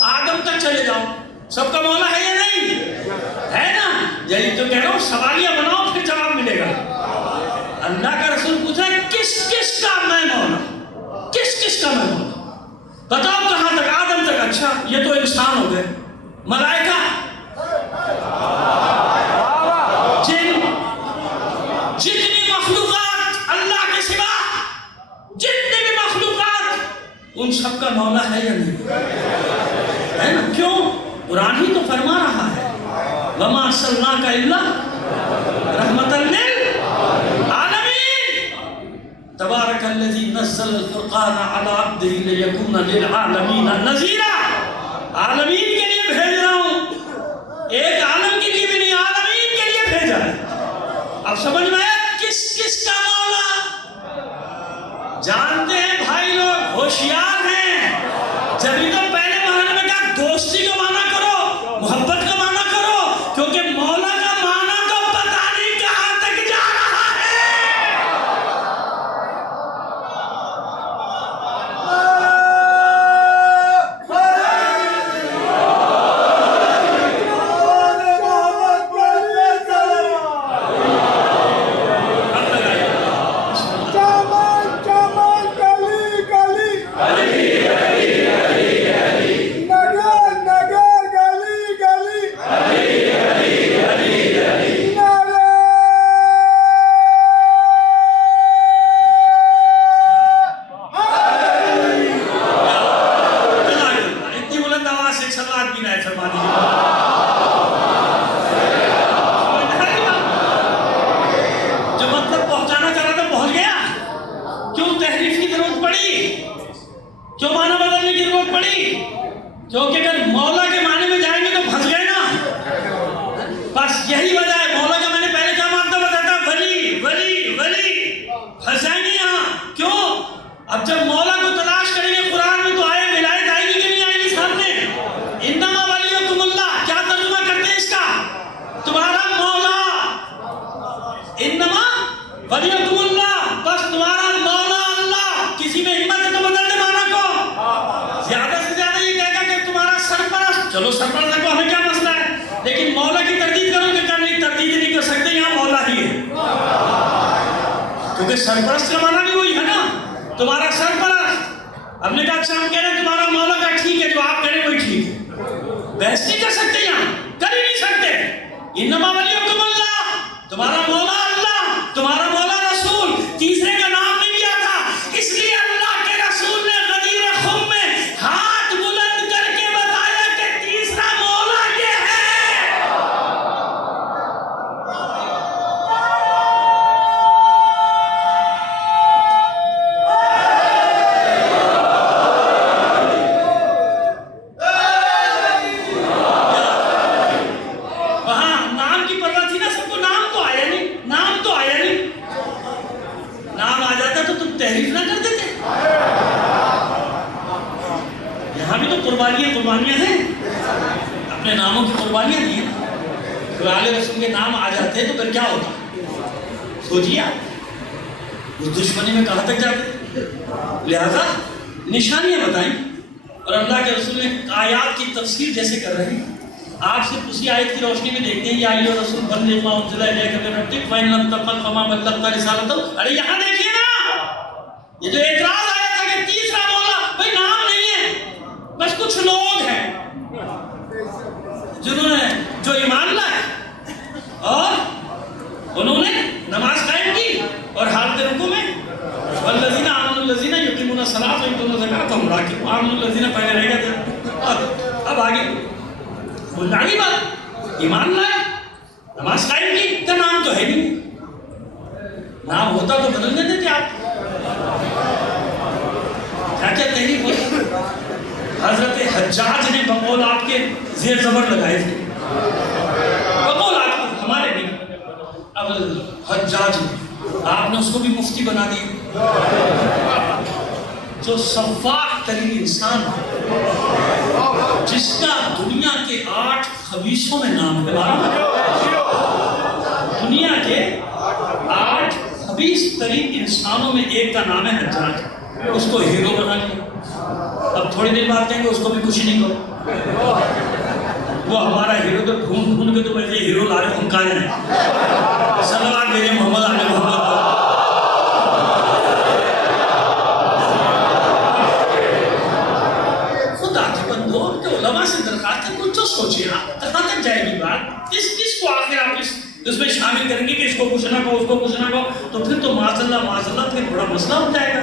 آدم تک چلے جاؤ، سب کا مولا ہے یا نہیں؟ ہے نا. یہی تو کہہ رہا ہوں، سوالیہ بناؤ پھر جواب ملے گا. اللہ کا رسول پوچھا کس کس کا میں مولا، کس کس کا میں مولا، بتاؤ کہاں تک؟ آدم تک. اچھا یہ تو انسان ہو گئے. ملائکہ، جن، جتنی مخلوقات اللہ کے سوا، جتنی بھی مخلوقات، ان سب کا مولا ہے یا نہیں؟ ہے نا. کیوں؟ قرآن ہی تو فرما رہا ہے وَمَا أَرْسَلْنَاكَ إِلَّا رَحْمَةً لِلْعَالَمِينَ. تبارک الذی نزل الفرقان علی عبدہ لیکون للعالمین نذیرا. عالمین کے لیے بھیج رہا ہوں، ایک عالم کے لیے بھی نہیں، عالمین کے لیے بھیجا ہے. اب سمجھ میں آیا کس کس کا مولا؟ جانتے ہیں بھائی لوگ ہوشیار ہیں. جبھی تو پہلے معنی میں کہا دوستی کو مانا کرو، محبت کو مانا کرو، کیونکہ مولا کا معنی تو پتہ نہیں کہاں تک جا رہا ہے. کیوں معنی بدلنے کی ضرورت پڑی؟ کیونکہ اگر مولا کے معنی میں جائیں گے تو پھنس گئے نا. بس یہی وجہ ہے. مولا کا میں نے پہلے کیا مانتا بتاتا ولی ولی ولی. پھنس جائیں گے یہاں. کیوں؟ اب جب مولا کو تلاش کریں گے قرآن میں تو آئے ولایت آئے گی کہ نہیں آئے گی سامنے. انما ولیکم اللہ، کیا ترجمہ کرتے ہیں اس کا؟ تمہارا مولا. انما ولیکم اللہ، بس تمہارا مولا اللہ. کسی میں ہمت ہے تو بدل دے معنی کو. زیادہ سے زیادہ یہ کہے گا کہ تمہارا سرپرست. چلو سرپرست کو ہمیں کیا مسئلہ ہے، لیکن مولا کی تردید کرو گے. نہیں، تردید نہیں کر سکتے، یہاں مولا ہی ہے. کیونکہ سرپرست کا معنی بھی وہی ہے نا، تمہارا سرپرست. ہم نے کہا اچھا ہم کہہ رہے ہیں تمہارا مولا کا ٹھیک ہے، جو آپ کہہ رہے ہیں وہی ٹھیک ہے. بحث نہیں کر سکتے، یہاں کر ہی نہیں سکتے. انما ولیکم اللہ، تمہارا مولا اللہ، تمہارا مولا رسول. تیسرے کا نام نہیں لیا تھا، اس لیے اللہ کے رسول نے غدیر خم میں ہاتھ بلند کر کے بتایا کہ تیسرا مولا یہ ہے. وہاں نام کی پرواہ تھی نا سب کو. نام تو آیا نہیں، نام تو آیا نہیں. نام آ جاتا تو تم تحریف نہ کر دیتے. یہاں بھی تو قربانیاں ہیں، اپنے ناموں کی قربانیاں دی ہیں. قرآن رسول کے نام آ جاتے تو پھر کیا ہوتا؟ سوچیے آپ اس دشمنی میں کہاں تک جاتے. لہذا نشانیاں بتائیں، اور اللہ کے رسول نے آیات کی تفسیر جیسے کر رہے ہیں. آپ صرف اسی آیت کی روشنی میں دیکھتے ہیں یا ایھا رسول بلغ ما انزل الیک من ربک فإن لم تفعل فما بلغت رسالتہ. ارے یہاں دیکھیے نا، یہ جو اعتراض آیا تھا کہ تیسرا مولا، بھائی نام نہیں ہے، بس کچھ لوگ ہیں جنہوں نے جو ایمان لائے اور انہوں نے نماز قائم کی اور حالت رکوع میں والذین آمنوا الذین یقیمون الصلاۃ ویؤتون الزکاۃ وهم راکعون. آمنوا الذین پہلے رہ گئے تھے، اب آگے بلانی بات. ایمان لائے، نماز قائم کی، کا نام تو ہے نہیں. نام ہوتا تو بدل دیتے تھے آپ. کیا کیا تحریف ہوئی. حضرت حجاج نے بقول آپ کے زیر زبر لگائے تھے. بقول آپ ہمارے نہیں، اب حجاج آپ نے اس کو بھی مفتی بنا دیا، جو سفاک ترین انسان ہے، جس کا دنیا کے 8 خبیثوں میں نام ہے، دنیا کے 8 خبیث ترین انسانوں میں ایک کا نام ہے حجاج، اس کو ہیرو بنا لیا۔ اب تھوڑی دیر بعد کہیں گے اس کو بھی کچھ نہیں کرو، وہ ہمارا ہیرو تو ڈھونڈ کے تو ویسے ہیرو لا رہے ہم کہاں جائیں، صلوات میرے محمد علی محمد۔ خدا کے بندو کے علماء سے درخواست ہے کچھ تو سوچیے، کہاں تک جائے گی بات، کس کو آخر آپ اس میں شامل کریں گے کہ اس کو کچھ نہ کہو، اس کو کچھ نہ کہو، تو پھر تو معاذ اللہ پھر بڑا مسئلہ ہو جائے گا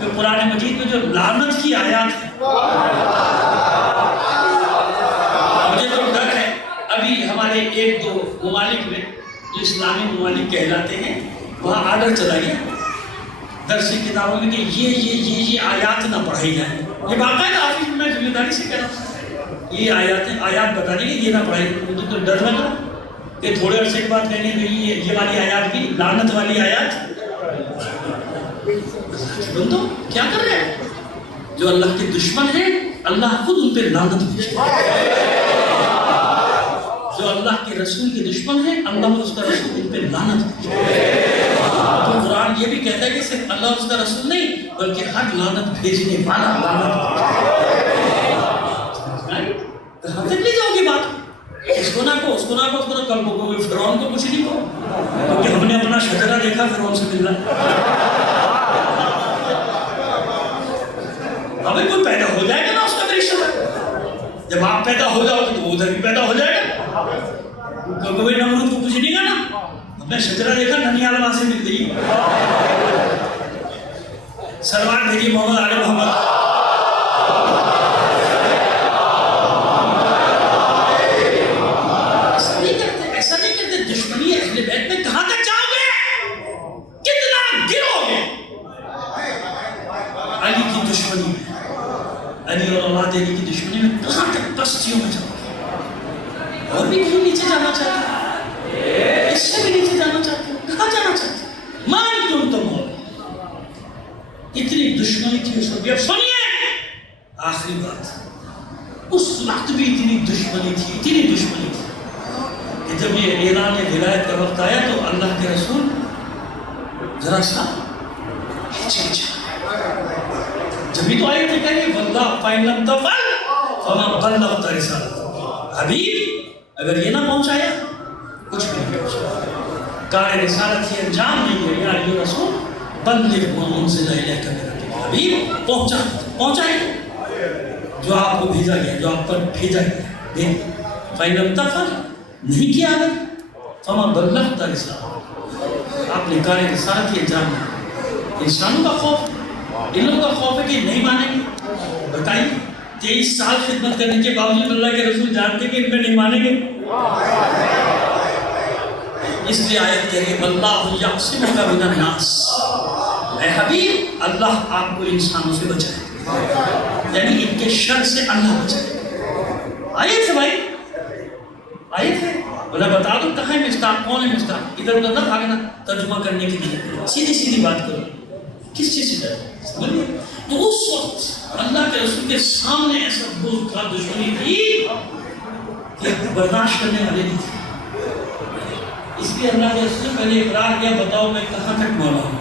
کہ قرآن مجید میں جو لعنت کی آیات ہے، مجھے تو ڈر ہے ابھی ہمارے 1-2 ممالک میں جو اسلامی ممالک کہلاتے ہیں وہاں آرڈر چلا گیا درسی کتابوں میں کہ یہ آیات نہ پڑھائی جائیں، یہ باقاعدہ آفس میں میں ذمہ داری سے کہہ رہا ہوں، یہ آیات بتانے کی یہ نہ پڑھائی، مجھے تو ڈر لگ رہا کہ تھوڑے عرصے کے بعد کہیں گے یہ والی آیات بھی لعنت والی آیات، بندو کیا کر رہے ہیں؟ جو اللہ کے دشمن ہیں اللہ خود ان پہ لعنت بھیجتا ہے، جو اللہ کے رسول کے دشمن ہیں اللہ اور اس کا رسول ان پہ لعنت بھیجتا ہے۔ تو قرآن یہ بھی کہتا ہے کہ صرف اللہ اور اس کا رسول نہیں بلکہ ہر لعنت بھیجنے والا لعنت بھیجتا ہے۔ کہاں تک لے جاؤ گی بات؟ اس کو نہ کہو، اس کو نہ کہو، اس کو نہ کل کو فرعون کو کچھ نہیں کہو کیونکہ ہم نے اپنا شجرہ دیکھا فرعون سے ملنا۔ ابھی کوئی پیدا ہو جائے گا نا اس کا بھی رشتہ، جب آپ پیدا ہو جاؤ گے تو وہ ادھر بھی پیدا ہو جائے گا، کبھی نمرود کو کچھ نہیں کہا نا، ہم نے شجرہ دیکھا ننیال وہاں سے مل گئی، سلمان بھیجی محمد علی محمد۔ ایسا نہیں کرتے دشمنی اہل بیت میں کہاں تک جاؤ گے، کتنا گرو گے علی کی دشمنی میں، علی اور اولاد علی کی دشمنی میں کہاں تک بستیوں میں جاؤ گے، اور بھی کہیں نیچے جانا چاہتے ہیں، اس سے بھی نیچے جانا چاہتے ہیں، کہاں جانا چاہتے ہیں؟ مان تم ہو، اتنی دشمنی تھی اس وقت۔ اب سنیے آخری بات، اس وقت بھی اتنی دشمنی تھی کہ جب یہ اعلان ہدایت کا وقت آیا تو اللہ کے رسول ذرا سا جب بھی تو آئے تھے کہ واللہ فَإِن لَمْ تَفْعَلْ فَمَا بَلَّغْتَ رِسَالَتَهُ، حبیب اگر یہ نہ پہنچایا کچھ بھی نہیں پہنچایا، کار رسالت یہ انجام نہیں ہے، یا ایھا رسول بلغ ما انزل الیک من ربک، حبیب پہنچائے جو آپ کو بھیجا گیا، جو آپ پر بھیجا گیا، فَإِن لَمْ تَفْعَلْ نہیں کیا ہے فَمَا بَلَّغْتَ رِسَالَتَهُ، آپ نے کار رسالت یہ انجام دیا۔ انسانوں کا خوف، ان لوگوں کا خوف ہے کہ نہیں مانیں گے، بتائیے 23 سال خدمت کرنے کے باوجود اللہ کے رسول جانتے کہ ان میں نہیں مانیں گے، اس لیے آیت کہہ رہی ہے وَاللَّهُ يَعْصِمُكَ مِنَ النَّاسِ، اے حبیب اللہ آپ کو انسانوں سے بچائے، یعنی ان کے شر سے اللہ بچائے۔ آیت ہے بھائی، آیت ہے، بولا بتا دو کہاں ہے مستاق، کون ہے مستاق، ادھر ادھر نہ بھاگنا ترجمہ کرنے کے لیے، سیدھی بات کرو، کس چیز سے ڈر؟ تو اس وقت اللہ کے رسول کے سامنے ایسا بغض تھا، دشمنی تھی کہ برداشت کرنے والے نہیں تھے، اس لیے اللہ کے رسول نے پہلے اقرار کیا بتاؤ میں کہاں تک مولا ہوں،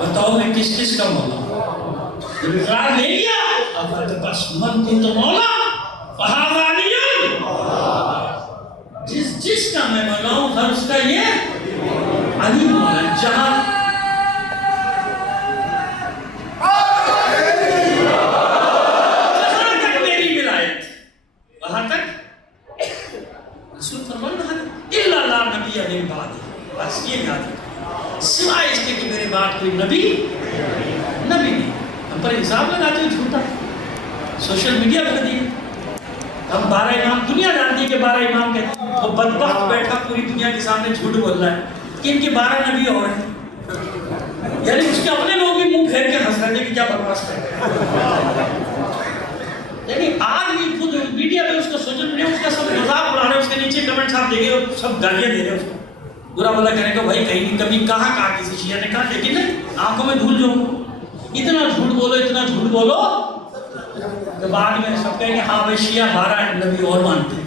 بتاؤ میں کس کا مولا ہوں، جب اقرار لے لیا اب بس من کن تو مولا فہذا علی، جس کا میں مولا ہوں ہر اس کا یہ علی مولا، جہاں تک میری ولایت وہاں تک رسول فرمان الا لا نبی من بعد، بس یہ یاد رکھیں سوائے اس کے کہ میرے بعد کوئی نبی نہیں۔ ہم پر حساب لگاتے ہو جھوٹا، سوشل میڈیا پر دیے ہم 12 امام، دنیا جانتی ہے کہ 12 امام کہتے ہیں، وہ بدبخت بیٹھا پوری دنیا کے سامنے جھوٹ بول رہا ہے کہ ان کے 12 نبی اور ہیں، یعنی اس کے اپنے لوگ بھی منہ پھیر کے ہنس رہے ہیں کہ کیا بکواس ہے۔ لیکن آج بھی خود میڈیا پہ اس کا سوشل میڈیا اس کا سب مذاق اڑا رہے ہیں، اس کے نیچے کمنٹس آپ دیکھیں اور سب گالیاں دے رہے ہیں اس کو، برا بھلا کرنے کو بھائی کہیں کبھی کہاں کسی شیعہ نے کہا، لیکن آنکھوں میں دھول جو اتنا جھوٹ بولو کہ بعد میں سب کہیں گے ہاں بھائی شیعہ 12 نبی اور مانتے ہیں۔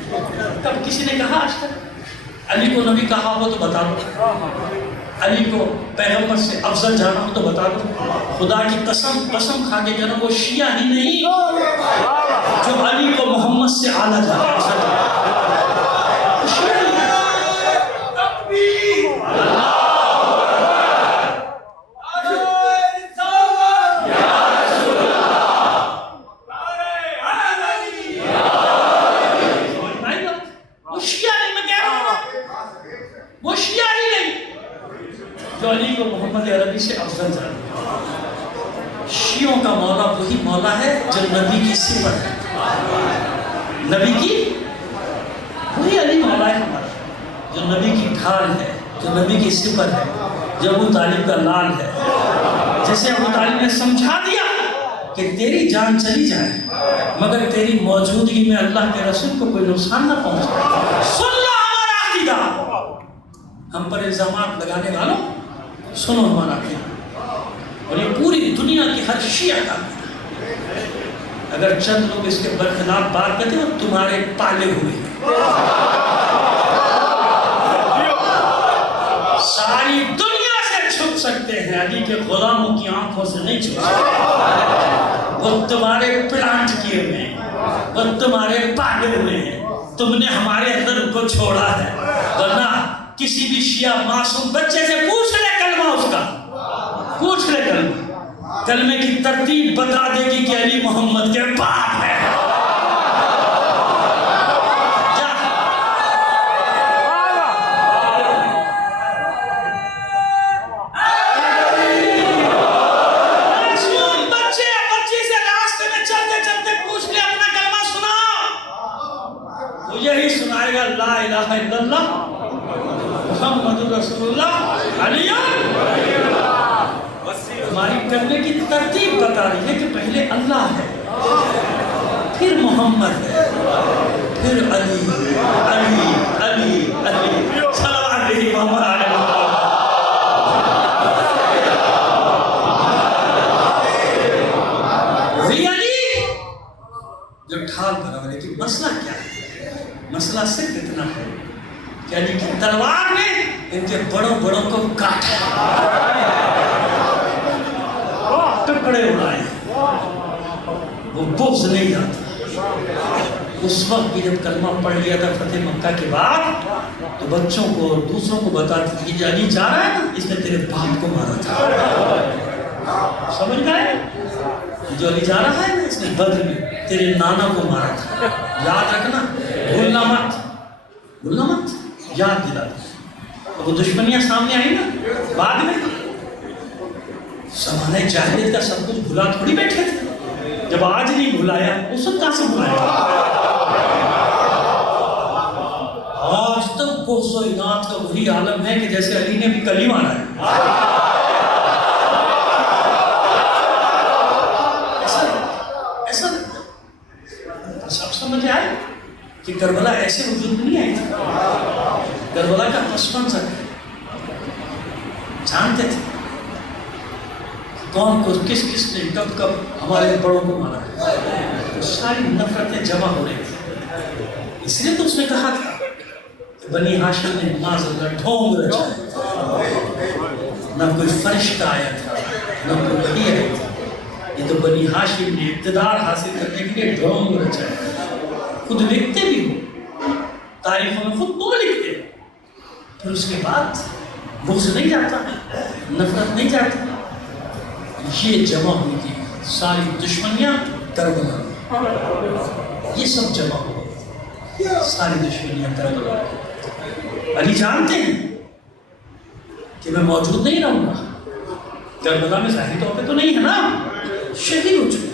کب کسی نے کہا آج تک علی کو نبی کہا ہو تو بتا دو، علی کو پیغمبر سے افضل جانا ہو تو بتا دو، خدا کی قسم کھا کے کہنا وہ شیعہ ہی نہیں جو علی کو محمد سے اعلیٰ جانا جو علی کو محمد عربی سے افضل جانا۔ شیعوں کا مولا وہی مولا ہے جو نبی کی صفت ہے، نبی کی وہی علی مولا ہے ہمارا، جو نبی کی ڈھال ہے، جو نبی کی صفت ہے، جو ابو طالب کا لال ہے، جسے ابو طالب نے سمجھا دیا کہ تیری جان چلی جائے مگر تیری موجودگی میں اللہ کے رسول کو کوئی نقصان نہ پہنچے، سن لو ہمارا عقیدہ، ہم پر الزامات لگانے والوں سنو ہمارا عقیدہ، اور یہ پوری دنیا کی ہر شیعہ کا عقیدہ، اگر چند لوگ اس کے برخلاف بات کرتے ہیں تمہارے پالے ہوئے ساری دنیا سے چھپ سکتے ہیں، علی کے غلاموں کی آنکھوں سے نہیں چھپ سکتے، وہ تمہارے پلانٹ کیے ہوئے ہیں، وہ تمہارے پالے ہوئے ہیں، تم نے ہمارے اندر ان کو چھوڑا ہے، ورنہ کسی بھی شیعہ معصوم بچے سے پوچھ لے کلمہ، اس کا پوچھ لے کلمے کی ترتیب بتا دے گی کہ علی محمد کے باپ ہے۔ بچے سے راستے میں چلتے چلتے پوچھ لے اپنا کلمہ سنا، تو یہی سنائے گا لا الہ الا اللہ محمد رسول اللہ علی۔ ہماری کلمے کی ترتیب بتا رہی ہے کہ پہلے اللہ ہے، پھر محمد ہے، پھر علی علی علی علی صلوات علیہ محمد علیہ علی جو ڈھال بنا ہے۔ کہ مسئلہ کیا ہے؟ مسئلہ صرف اتنا ہے کہ علی کی تلوار نے ان کے بڑوں کو کاٹا، ٹکڑے اڑائے، وہ بغض نہیں جاتا۔ اس وقت بھی جب کلمہ پڑھ لیا تھا فتح مکہ کے بعد تو بچوں کو اور دوسروں کو بتاتی تھی کہ علی جا رہا ہے نا، اس نے تیرے باپ کو مارا تھا، سمجھ گئے؟ جو علی جا رہا ہے نا، اس نے بدر میں تیرے نانا کو مارا تھا، یاد رکھنا، بھولنا مت، یاد دلا دے۔ وہ دشمنیاں سامنے آئی نا بعد میں، زمانے جاہلیت کا سب کچھ بھلا تھوڑی بیٹھے تھے، جب آج نہیں بھلایا اس وقت کہاں سے بھلایا؟ آج تک بغض و عناد کا وہی عالم ہے کہ جیسے علی نے بھی کلی مارا ہے۔ ایسا سب سمجھ آئے کہ کربلا ایسے وجود نہیں آئی تھی، کربلا کا پس منظر جانتے تھے کون کو کس نے کب ہمارے بڑوں کو مارا ہے، ساری نفرتیں جمع ہو رہی تھی، اس لیے تو اس نے کہا تھا کہ بنی ہاشم نے معذاللہ ڈھونگ رچا، نہ کوئی فرشتہ آیا تھا نہ کوئی وحی آئی تھی، یہ تو بنی ہاشم نے اقتدار حاصل کرنے کے لیے ڈھونگ رچا، خود لکھتے بھی ہو تاریخوں میں، خود تو لکھتے، پھر اس کے بعد بغض نہیں جاتا، نفرت نہیں جاتی، یہ جمع ہوئی تھی ساری دشمنیاں کربلا، یہ سب جمع ہو گئی، ساری دشمنیاں کربلا۔ علی جانتے ہیں کہ میں موجود نہیں رہوں گا کربلا میں، ظاہری طور پہ تو نہیں ہے نا، شہید ہو چکے،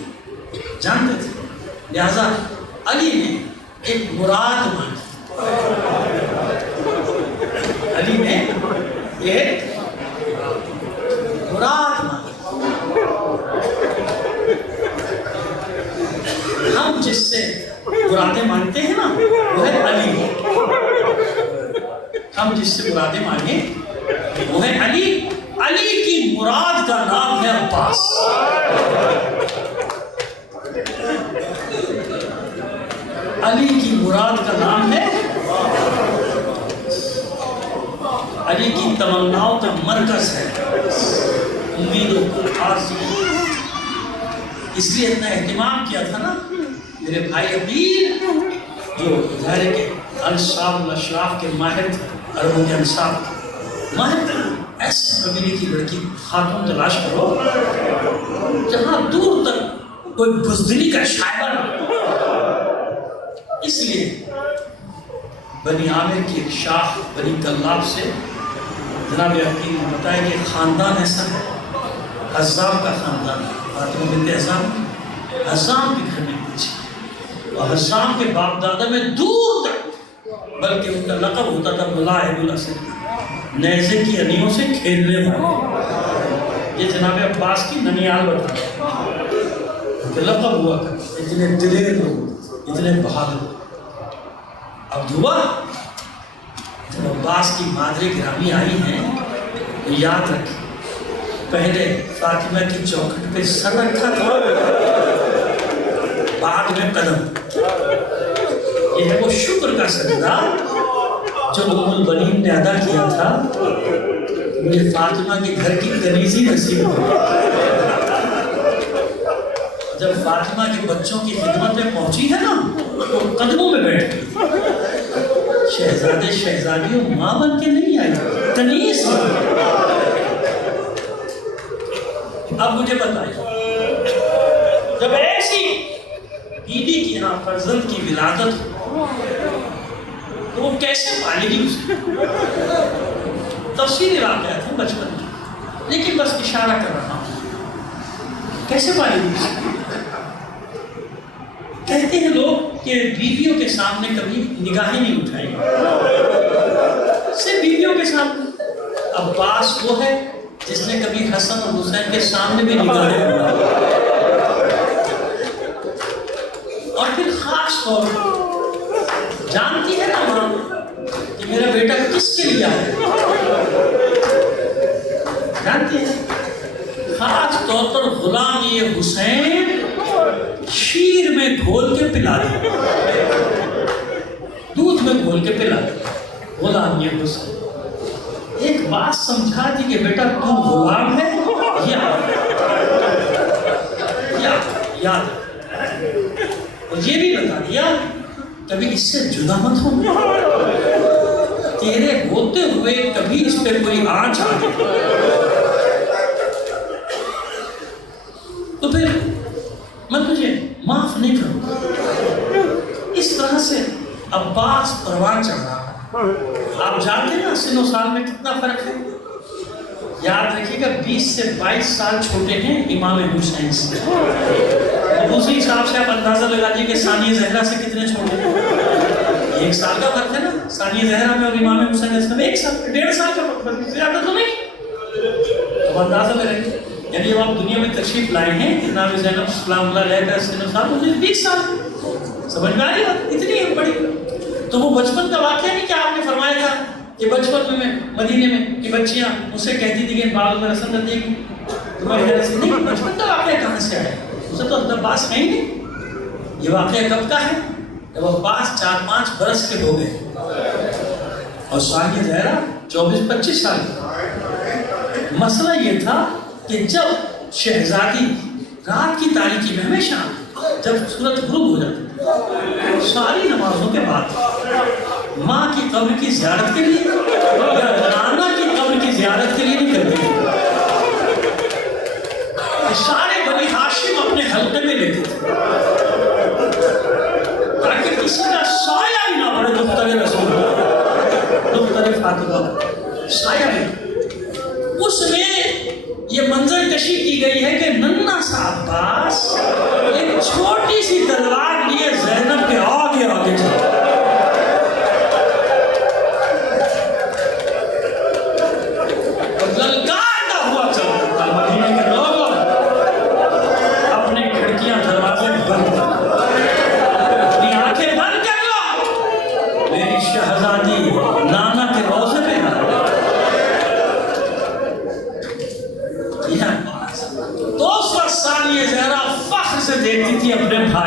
جانتے تھے، لہذا علی نے ایک مراد مانگی، علی نے ایک مراد مانگی، ہم جس مرادیں مانگتے ہیں نا وہ ہے علی. ہم جس سے مرادیں مانگیں وہ ہے علی. علی کی مراد کا نام ہے عباس. علی کی مراد کا نام ہے, علی کی تمناؤں کا مرکز ہے, امیدوں کا آرزو. اس لیے اتنا اہتمام کیا تھا نا میرے بھائی عبیر جو دھیرے کے انصاب الاشراف کے ماہر تھے, عربوں کے انصاب ماہر تھے. ایسے قبیلے کی لڑکی خاتون تلاش کرو جہاں دور تک کوئی بزدلی کا شائبہ نہ. اس لیے بنی عامر کی ایک شاخ بنی کلاب سے جناب حکیم نے بتایا کہ خاندان ایسا ہے, حزام کا خاندان, فاطمہ بنت حزام, حزام کے گھر میں پوچھی, اور حزام کے باپ دادا میں دور تک, بلکہ ان کا لقب ہوتا تھا ملاعب الاسد, نیزے کی انیوں سے کھیلنے والے. یہ جناب عباس کی ننیال بتا کہ لقب ہوا کرتا, اتنے دلیر لوگ, اتنے بہادر. اب دعا جب عباس کی مادر گرامی آئی ہیں تو یاد رکھیں, پہلے فاطمہ کی چوکھٹ پہ سر رکھا تھا, بعد میں قدم. یہ ہے وہ شکر کا سجدہ جو ام البنین نے ادا کیا تھا. مجھے فاطمہ کے گھر کی کنیزی نصیب ہوئی. جب فاطمہ کے بچوں کی خدمت میں پہنچی ہے نا تو قدموں میں بیٹھ گئی. شہزادے شہزادیوں ماں بن کے نہیں آئی, کنیز. اب مجھے بتائیے, جب ایسی بیوی کی یہاں فرزند کی ولادت ہو تو وہ کیسے پالے گی اسے؟ تفصیلی واقعات ہیں بچپن میں, لیکن بس اشارہ کر رہا ہوں. کیسے پالے گی اسے؟ کہتے ہیں لوگ کہ بیویوں کے سامنے کبھی نگاہیں نہیں اٹھائیں, صرف بیویوں کے سامنے. عباس وہ ہے جس نے کبھی حسن اور حسین کے سامنے بھی نگاہیں اٹھائی. اور پھر خاص طور پر جانتی ہے نا ماں کہ میرا بیٹا کس کے لیے آیا, جانتی ہے. خاص طور پر غلام یہ حسین شیر میں گھول کے پلا دیا, دودھ میں گھول کے پلا دیا. غلام یہ حسین ایک بات سمجھا دی کہ بیٹا تو غلام ہے, یاد. اور یہ بھی بتا دیا کبھی اس سے جدا مت ہو, تیرے ہوتے ہوئے کبھی اس پہ کوئی آنچ آ گئی تو پھر میں تجھے معاف نہیں کروں گا. اس طرح سے عباس پروان چڑھ رہا ہے. آپ جانتے ہیں نا سن و سال میں کتنا فرق ہے. یاد رکھیے گا 20 سے 22 سال چھوٹے ہیں امام حسین سے. اسی حساب سے آپ اندازہ لگا دیجیے کہ ثانیہ زہرا سے کتنے چھوٹے ہیں. 1 سال کا فرق ہے نا ثانیہ زہرا میں اور امام حسین میں, 1 سال 1.5 سال کا فرق, زیادہ تو نہیں. اب اندازہ کریں یعنی جب آپ دنیا میں تشریف لائے ہیں جناب زینب سلام اللہ علیہ کا سن و سال 20 سال. سمجھ میں آ رہی بات, اتنی ہے بڑی. تو وہ بچپن کا واقعہ نہیں کہ آپ نے فرمایا تھا کہ بچپن میں مدینے میں کی بچیاں مجھ سے کہتی تھی کہ باغ میں رسم کرتی ہیں تمہاری وجہ سے. نہیں, بچپن کا واقعہ کہاں سے آیا, اسے تو عباس ہے ہی نہیں. یہ واقعہ کب کا ہے؟ جب عباس 4-5 برس کے ہو گئے اور ثانیہ زہرا 24-25 سال. مسئلہ یہ تھا کہ جب شہزادی رات کی تاریکی میں ہمیشہ جب سورج غروب ہو جاتی ساری نمازوں کے بعد ماں کی قبر کی زیارت کے لیے یا نانا کی قبر کی زیارت کے لیے نہیں کرتے, سارے بنی ہاشم اپنے حلقے میں لیتے تھے تاکہ کسی کا سایہ ہی نہ پڑے. دختر رسول دختر فاطمہ سایہ نہیں. اس میں یہ منظر کشی کی گئی ہے کہ ننھا سا عباس ایک چھوٹی سی تلوار لیے زینب کے آگے آگے چلا. للکارتا ہوا چلتا تھا. مدینے کے لوگوں اپنے کھڑکیاں دروازے بند, اپنی آنکھیں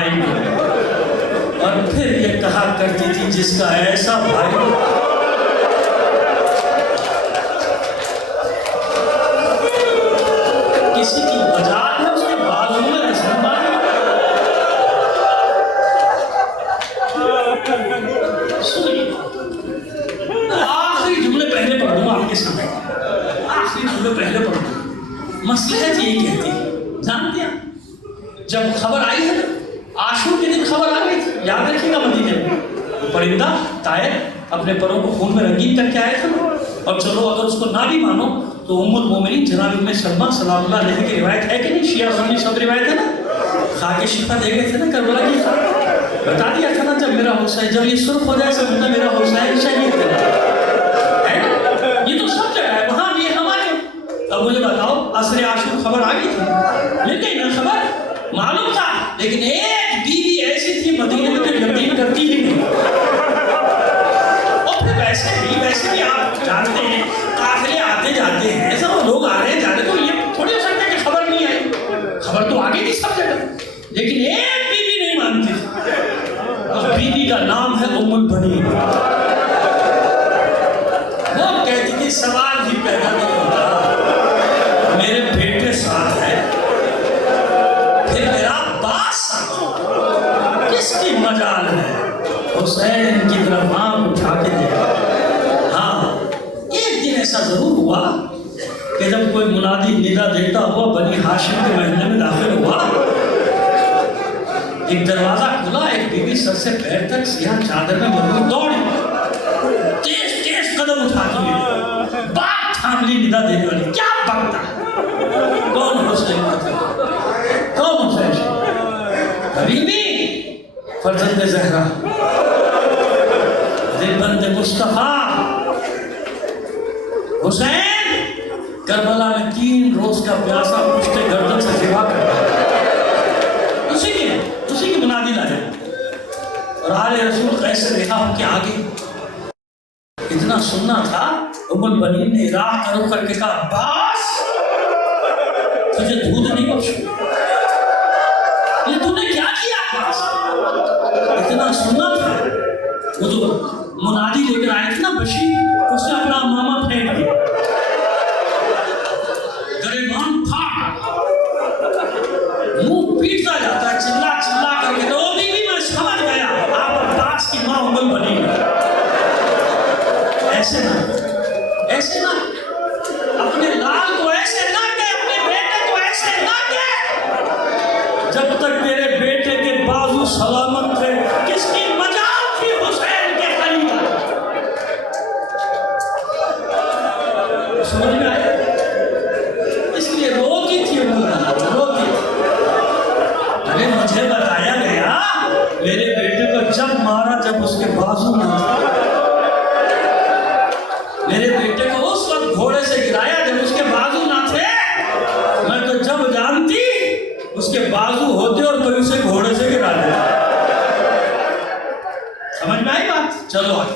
بھائی کو، اور پھر یہ کہا کرتی تھی جس کا ایسا بھائی کسی کی مجال ہے اس کے بازو میں رسم بانی۔ سنیے آخری جملے پہلے پڑھ دوں آپ کے سامنے، آخری جملے پہلے پڑھ دوں۔ مصلحت یہی کہتی ہے، جانتے ہیں جب خبر آئی ہے عاشور کے دن خبر آ گئی تھی، یاد رکھیے گا مدینے میں وہ پرندہ طائر اپنے پروں کو خون میں رنگین کر کے آیا تھا، اور چلو اگر اس کو نہ بھی مانو تو ام المومنین جناب ام سلمہ سلام اللہ علیہ کی روایت ہے کہ نہیں، شیعہ سنی سب روایت ہے نا، خاک شفا دے گئے تھے نا کربلا کی خاک، بتا دیا تھا نا جب میرا حسین، جب یہ سرخ ہو جائے سمجھنا میرا حسین شہید ہے نا، یہ تو سب جگہ ہے، وہاں بھی ہمارے۔ اب مجھے بتاؤ عصر عاشور خبر آ گئی تھی، مل گئی نا خبر، معلوم تھا، لیکن ایک بیوی ایسی تھی مدینے میں جو یقین کرتی ہی نہیں، اور پھر ویسے بھی آپ جانتے ہیں قافلے آتے جاتے ہیں، ایسا لوگ آ رہے ہیں جا رہے، تو یہ تھوڑی ہو سکتا ہے کہ خبر نہیں آئی، خبر تو آگے تھی سب جگہ، لیکن ایک بیوی نہیں مانتی، اس بیوی کا نام ہے ام البنین۔ وہ کہتی تھی سوال ہی پیدا نہیں ہوتا، میرے بیٹے ساتھ ہے، پھر میرا باس ساتھ، کس کی مجال ہے؟ حسین کی طرف آنکھ اٹھا کے دیکھا۔ ہاں ایک دن ایسا ضرور ہوا کہ جب کوئی منادی ندا دیتا ہوا بنی ہاشم کے محلے میں داخل ہوا، ایک دروازہ کھلا، ایک بیوی سر سے پیر تک سیاہ چادر میں مربوط دوڑی، تیز تیز قدم اٹھاتی ہوئی، بات تھام لی ندا دینے والی، کیا بکتا ہے؟ کون حسین کا؟ کون حسین؟ حبیبی فرزند زہرا، دلبند مصطفیٰ حسین، کربلا میں 3 روز کا پیاسا پشت گردن سے ذبح کرتا، اسی کی منادی لائے، اور آل رسول قیصر رہا ان کے آگے، اتنا سننا تھا، ام البنین نے راہ کا رخ کر کے کہا عباس تجھے دودھ نہیں بخشوں، یہ تو نے کیا کیا عباس؟ اتنا سننا تھا، وہ جو منادی لے کر آئے تھے نا بشیر، اس نے اپنا ماما پھینک دیا، گریبان پھاڑ، منہ پیٹتا جاتا ہے چلا کر کے، تو وہ بھی میں سمجھ گیا آپ عباس کی ماں ام البنین، ایسے نہ اپنے لال کو ایسے نہ کہ، اپنے بیٹے کو ایسے نہ کہ، جب تک میرے بیٹے کے بازو سلامت تھے کس کی مجال تھی حسین کے خلیفہ؟ سمجھ میں آئے؟ اس لیے روتی تھی روتی، ارے مجھے بتایا گیا میرے بیٹے کو جب مارا جب اس کے بازو نہ تھے، میرے بیٹے کو اس وقت گھوڑے سے گرایا جب اس کے بازو نہ تھے، میں تو جب جانتی اس کے بازو ہوتے اور کوئی اسے گھوڑے سے گرا دیا۔ سمجھ میں آئی بات؟ چلو آئے،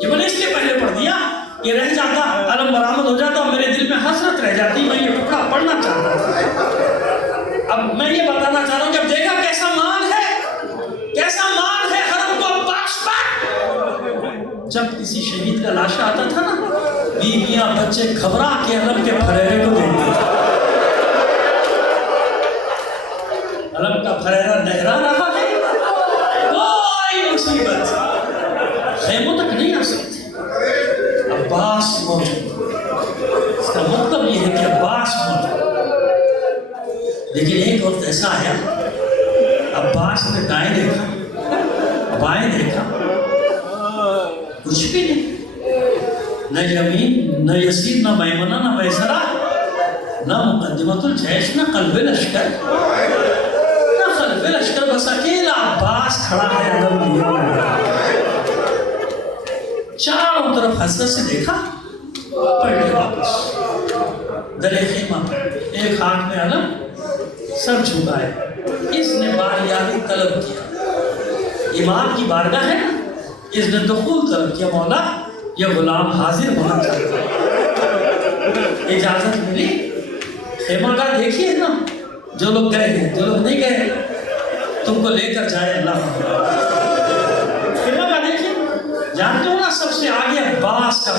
یہ میں نے اس لیے پہلے پڑھ دیا کہ رہ جاتا، علم برآمد ہو جاتا، میرے دل میں حسرت رہ جاتی، میں یہ ٹکڑا پڑھنا چاہتا تھا۔ اب میں یہ بتانا چاہ رہا ہوں کہ اب دیکھا کیسا مان ہے حرم کو عباس پر، جب کسی شہید کا لاشا آتا تھا نا، بیویاں بچے گھبرا کے علم کے پھریرے کو دیکھتے تھے، علم کا پھریرا لہرا رہا ہے، کوئی مصیبت خیموں تک نہیں آ سکتی، عباس موجود، اس کا مطلب یہ ہے کہ عباس موجود۔ لیکن ایک وقت ایسا آیا، عباس نے دائیں دیکھا، بائیں دیکھا، کچھ بھی نہیں، نہ یمین نہ یسیر نہ میمنہ نہ میسرہ، نہ مقدمۃ الجیش نہ قلب لشکر، لشکر، بس اکیلا عباس کھڑا ہے علم لیے ہوئے، چاروں طرف حسرت سے دیکھا، پڑھ لے واپس در خیمہ، ایک ہاتھ میں علم، سر جھکائے، اس نے باریابی طلب کیا، امام کی بارگاہ ہے نا، اس نے دخول طلب کیا، مولا یہ غلام حاضر ہونا چاہتا ہے، اجازت ملی، خیمہ گاہ دیکھیے نا، جو لوگ گئے ہیں جو لوگ نہیں گئے، تم کو لے کر جائے اللہ۔ فلم کا دیکھیں، جانتے ہو نا سب سے آگے عباس کا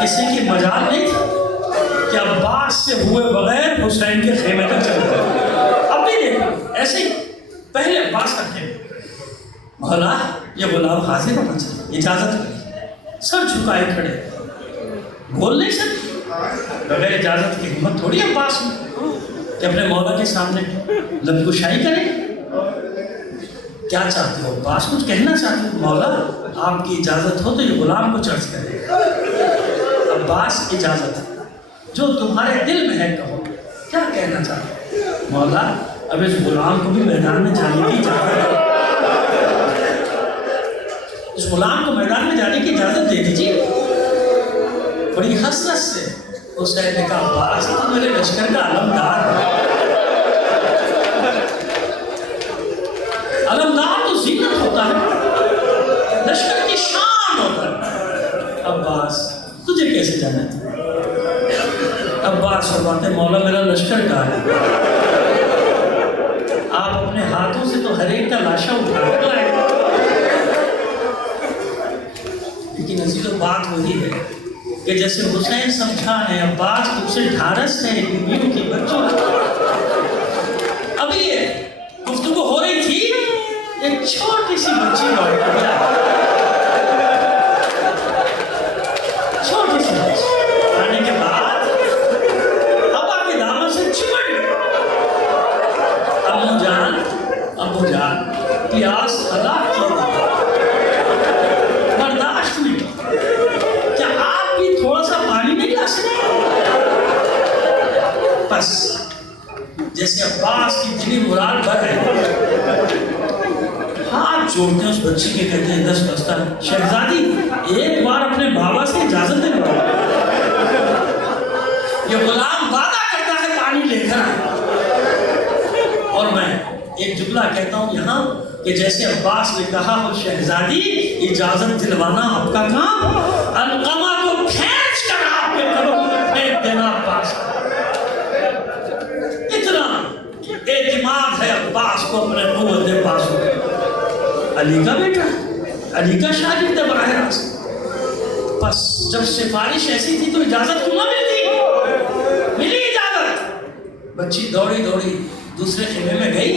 کسی کی مجال نہیں تھی کہ عباس سے ہوئے بغیر حسین کے خیمے تک چل گئے۔ اب بھی دیکھو ایسے ہی پہلے عباس کا خیمہ، مولا یہ غلام حاضر ہونا چاہیے، اجازت کریں، سر جھکائے کھڑے، بول نہیں سکتے بغیر اجازت کی، ہمت تھوڑی عباس میں کہ اپنے مولا کے سامنے لب کشائی کرے۔ کیا چاہتے ہو عباس؟ کچھ کہنا چاہتے ہو؟ مولا آپ کی اجازت ہو تو یہ غلام کو چرچ کرے۔ عباس اجازت، جو تمہارے دل میں ہے کہو، کیا کہنا چاہتے ہو؟ مولا اب اس غلام کو بھی میدان میں جانے کی اجازت ہے، اس غلام کو میدان میں جانے کی اجازت دے دیجیے۔ بڑی حسرت سے حسین نے کہا عباس تو میرے لشکر کا علمدار ہے، علمدار تو زینت ہوتا ہے، لشکر کی شان ہوتا ہے۔ عباس تجھے کیسے جانا تھا؟ عباس فرماتے مولا میرا لشکر کہاں ہے؟ آپ اپنے ہاتھوں سے تو ہر ایک کا لاشا اٹھا کر لائے، لیکن عزیزو بات وہی ہے کہ جیسے حسین سمجھا ہے عباس تم سے ڈھارس ہے بیویوں کی، بچوں کی۔ ابھی یہ گفتگو ہو رہی تھی، ایک چھوٹی سی بچی لوٹ کر چھوٹی سی بچی آنے کے بعد ابا کے دامن سے چمٹ گئی، ابو جان پیاس ہلاک کی برداشت نہیں، کیا آپ بھی تھوڑا سا پانی نہیں لا سکتے؟ بس جیسے عباس کی دلی مراد بھر ہے، ہاتھ جوڑتے ہیں اس بچی کے، کہتے ہیں دس بستہ شہزادی ایک بار اپنے بابا سے اجازت دے لو، یہ غلام وعدہ کرتا ہے پانی لے کر آئے۔ اور میں ایک جملہ کہتا ہوں یہاں کہ جیسے عباس نے کہا ہو شہزادی اجازت دلوانا آپ کا کام، علقمہ کو کھینچ کر آپ کے گھروں میں پھینک دینا عباس کا۔ اتنا اعتماد ہے عباس کو اپنے قوت پاس ہو، علی کا بیٹا، علی کا شاگرد ہے براہ راست۔ بس جب سفارش ایسی تھی تو اجازت کیوں نہ ملتی؟ ملی اجازت، بچی دوڑی دوڑی دوسرے خیمے میں گئی،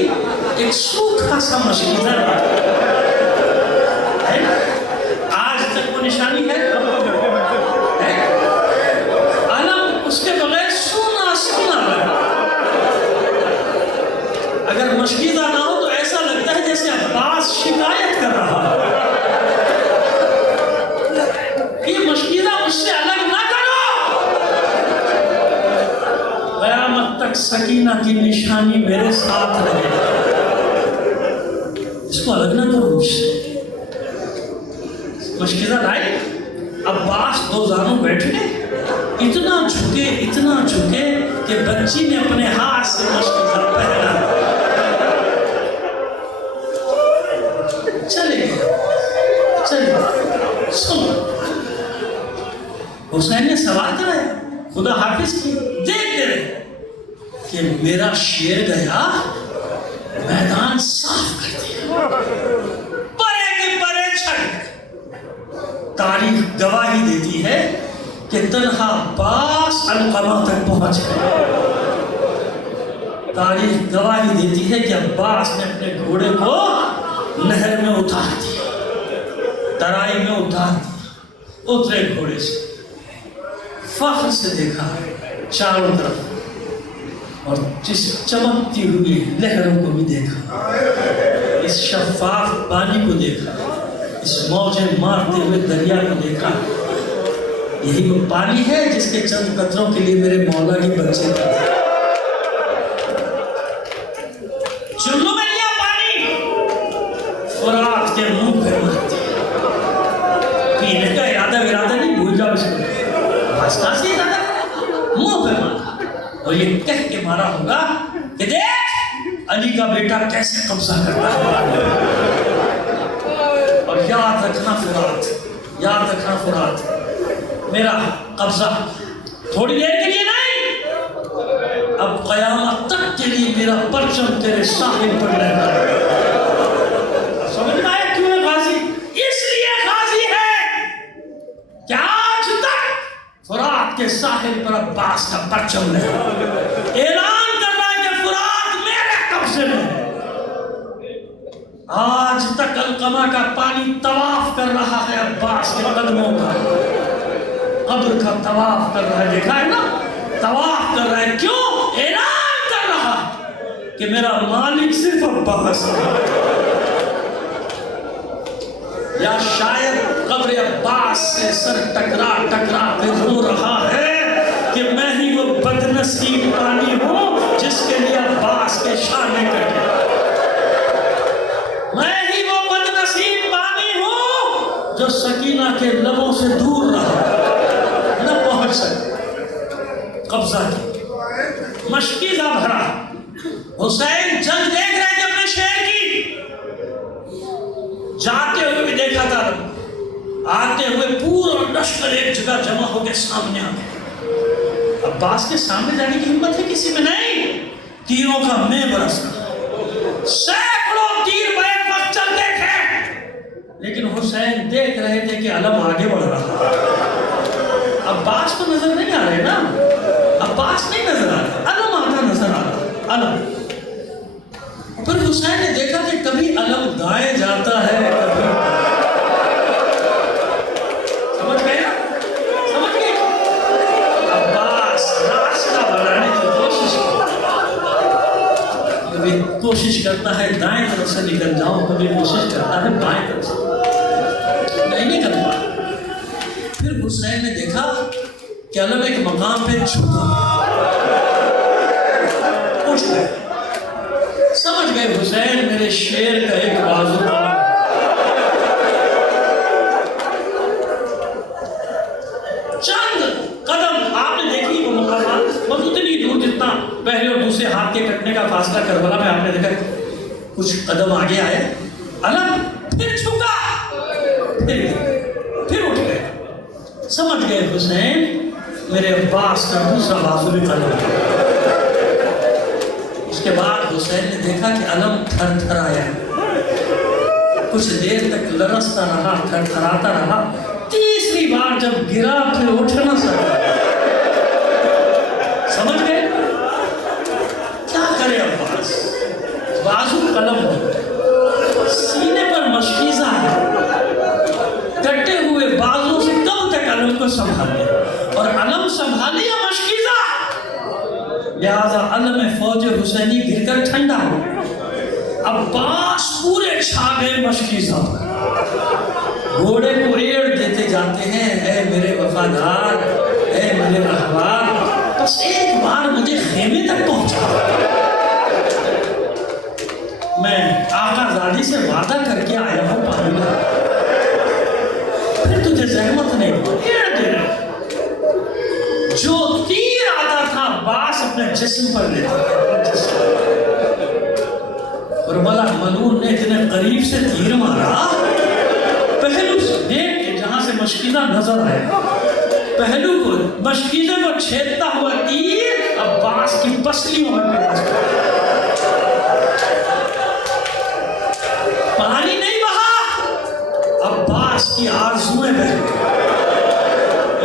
ایک سوکھا سا مشکیزہ ہے، آج تک وہ نشانی ہے، علم اس کے بغیر سونا سونا لگا۔ اگر مشکیزہ نہ ہو تو ایسا لگتا ہے جیسے عباس شکایت کر رہا ہے، یہ مشکیزہ مجھ سے الگ نہ کرو، قیامت تک سکینہ کی نشانی میرے ساتھ رہے، اس کو الگ نہ کرو مجھ سے۔ مشکیزہ لائے، عباس دو زانوں بیٹھ گئے، اتنا جھکے کہ بچی نے اپنے ہاتھ سے مشکیزہ پہنا، چلے سن۔ حسین نے سوال کرایا، خدا حافظ کی، دیکھتے رہے کہ میرا شیر گیا میدان صاف کر دیا، پرے کے پرے چھڑ گئے۔ تاریخ گواہی دیتی ہے کہ تنہا عباس علقمہ تک پہنچ گئے، تاریخ گواہی دیتی ہے کہ عباس نے اپنے گھوڑے کو نہر میں اتار دیا، ترائی میں اتار دیا، اترے گھوڑے سے، فخر سے دیکھا چاروں طرف، اور جس چمکتی ہوئی لہروں کو بھی دیکھا، اس شفاف پانی کو دیکھا، اس موجیں مارتے ہوئے دریا کو دیکھا۔ یہی وہ پانی ہے جس کے چند قطروں کے لیے میرے مولا کے بچے تھے، چلو میں لیا پانی، فرات کے منہ پہ مرتے، پینے کا ارادہ نہیں، بھول جاؤ اس کو، واسطہ سے ارادہ منہ پہ مارا، اور یہ کہہ کے مارا ہوگا کہ دیکھ علی کا بیٹا کیسے قبضہ کرتا ہے، اور یاد رکھنا فرات، میرا قبضہ تھوڑی دیر کے لیے نہیں، اب قیامت تک کے کے لیے میرا پرچم تیرے ساحل پر لہرا ہے۔ سمجھ میں آیا کیوں ہے غازی؟ اس لیے غازی ہے کہ آج تک فرات کے ساحل پر عباس کا پرچم لہرا، اعلان کر رہا ہے کہ فرات میرے قبضے میں ہے۔ آج تک علقمہ کا پانی طواف کر رہا ہے عباس کے قدموں کا، قبر کا طواف کر رہا ہے، دیکھا ہے نا، طواف کر رہا ہے، کیوں؟ اعلان کر رہا کہ میرا مالک صرف عباس ہے۔ یا شاید قبر عباس سے سر ٹکرا ٹکرا کے رو رہا ہے کہ میں ہی وہ بدنصیب پانی ہوں جس کے لیے عباس کے شانے کٹے، میں ہی وہ بدنصیب پانی ہوں جو سکینہ کے لبوں سے دور رہا، نہ پہنچ سکے۔ قبضہ کی، مشکیزہ بھرا، حسین جنگ دیکھ رہے تھے اپنے شہر کی، جاتے ہوئے بھی دیکھا تھا، آتے ہوئے پورا لشکر ایک جگہ جمع ہو کے سامنے آ گیا۔ عباس کے سامنے جانے کی ہمت ہے کسی میں نہیں، تیروں کا میں برسنا، سینکڑوں تیر بیک وقت چلتے تھے، لیکن حسین دیکھ رہے تھے کہ علم آگے بڑھ رہا۔ عباس کو نظر نہیں آ رہے نا، عباس نہیں نظر آ رہا، علم آتا نظر آ رہا، علم۔ پھر حسین نے دیکھا کہ کبھی علم دائیں جاتا ہے، کبھی سمجھ گئے نا، سمجھ گئے؟ عباس راستہ بڑھانے کی کبھی کوشش کرتا ہے دائیں طرف سے نکل جاؤں، کبھی کوشش کرتا ہے بائیں طرف سے، نہیں نکل پاتا۔ پھر حسین نے دیکھا کہ علم ایک مقام پہ جھکا، اٹھ گئے، سمجھ گئے حسین میرے شیر کا ایک بازو چند قدم آپ نے دیکھی وہ مقامات، بس اتنی دور جتنا پہلے اور دوسرے ہاتھ کے کٹنے کا فاصلہ کربلا میں آپ نے دیکھا کچھ قدم آگے آئے، علم پھر جھکا، پھر اٹھ گئے، سمجھ گئے حسین میرے عباس کا دوسرا بازو بھی قلم ہے۔ اس کے بعد حسین نے دیکھا کہ علم تھر تھر آیا، کچھ دیر تک لرزتا رہا، تھر تھراتا رہا، تیسری بار جب گرا پھر اٹھ نہ سکا۔ سمجھ گئے کیا کرے عباس؟ بازو قلم ہے، سینے پر مشکیزہ ہے، کٹے ہوئے بازو سے کب تک علم کو سنبھالے، اور علم سنبھالے یا مشکیزہ؟ لہذا علم فوج حسینی گر کر ٹھنڈا ہو، عباس پورے چھا گئے مشکیزہ، گھوڑے کو ایڑ دیتے جاتے ہیں، اے میرے وفادار، اے میرے رہبر، بس ایک بار مجھے خیمے تک پہنچا، میں آقا زادی سے وعدہ کر کے آیا ہوں پانی کا، پھر تجھے زحمت نہیں، ایڑ دے رہے۔ جو تیر آتا تھا عباس اپنے جسم پر لیتا تھا، اور بلا ملعون نے اتنے قریب سے تیر مارا، پہلو سے دیکھ کے جہاں سے مشکیزہ نظر آئے، پہلو کو مشکیزے کو چھیدتا ہوا تیر عباس کی پسلیوں میں پیدا کیا، پانی نہیں بہا، عباس کی آرزویں بہہ گئی،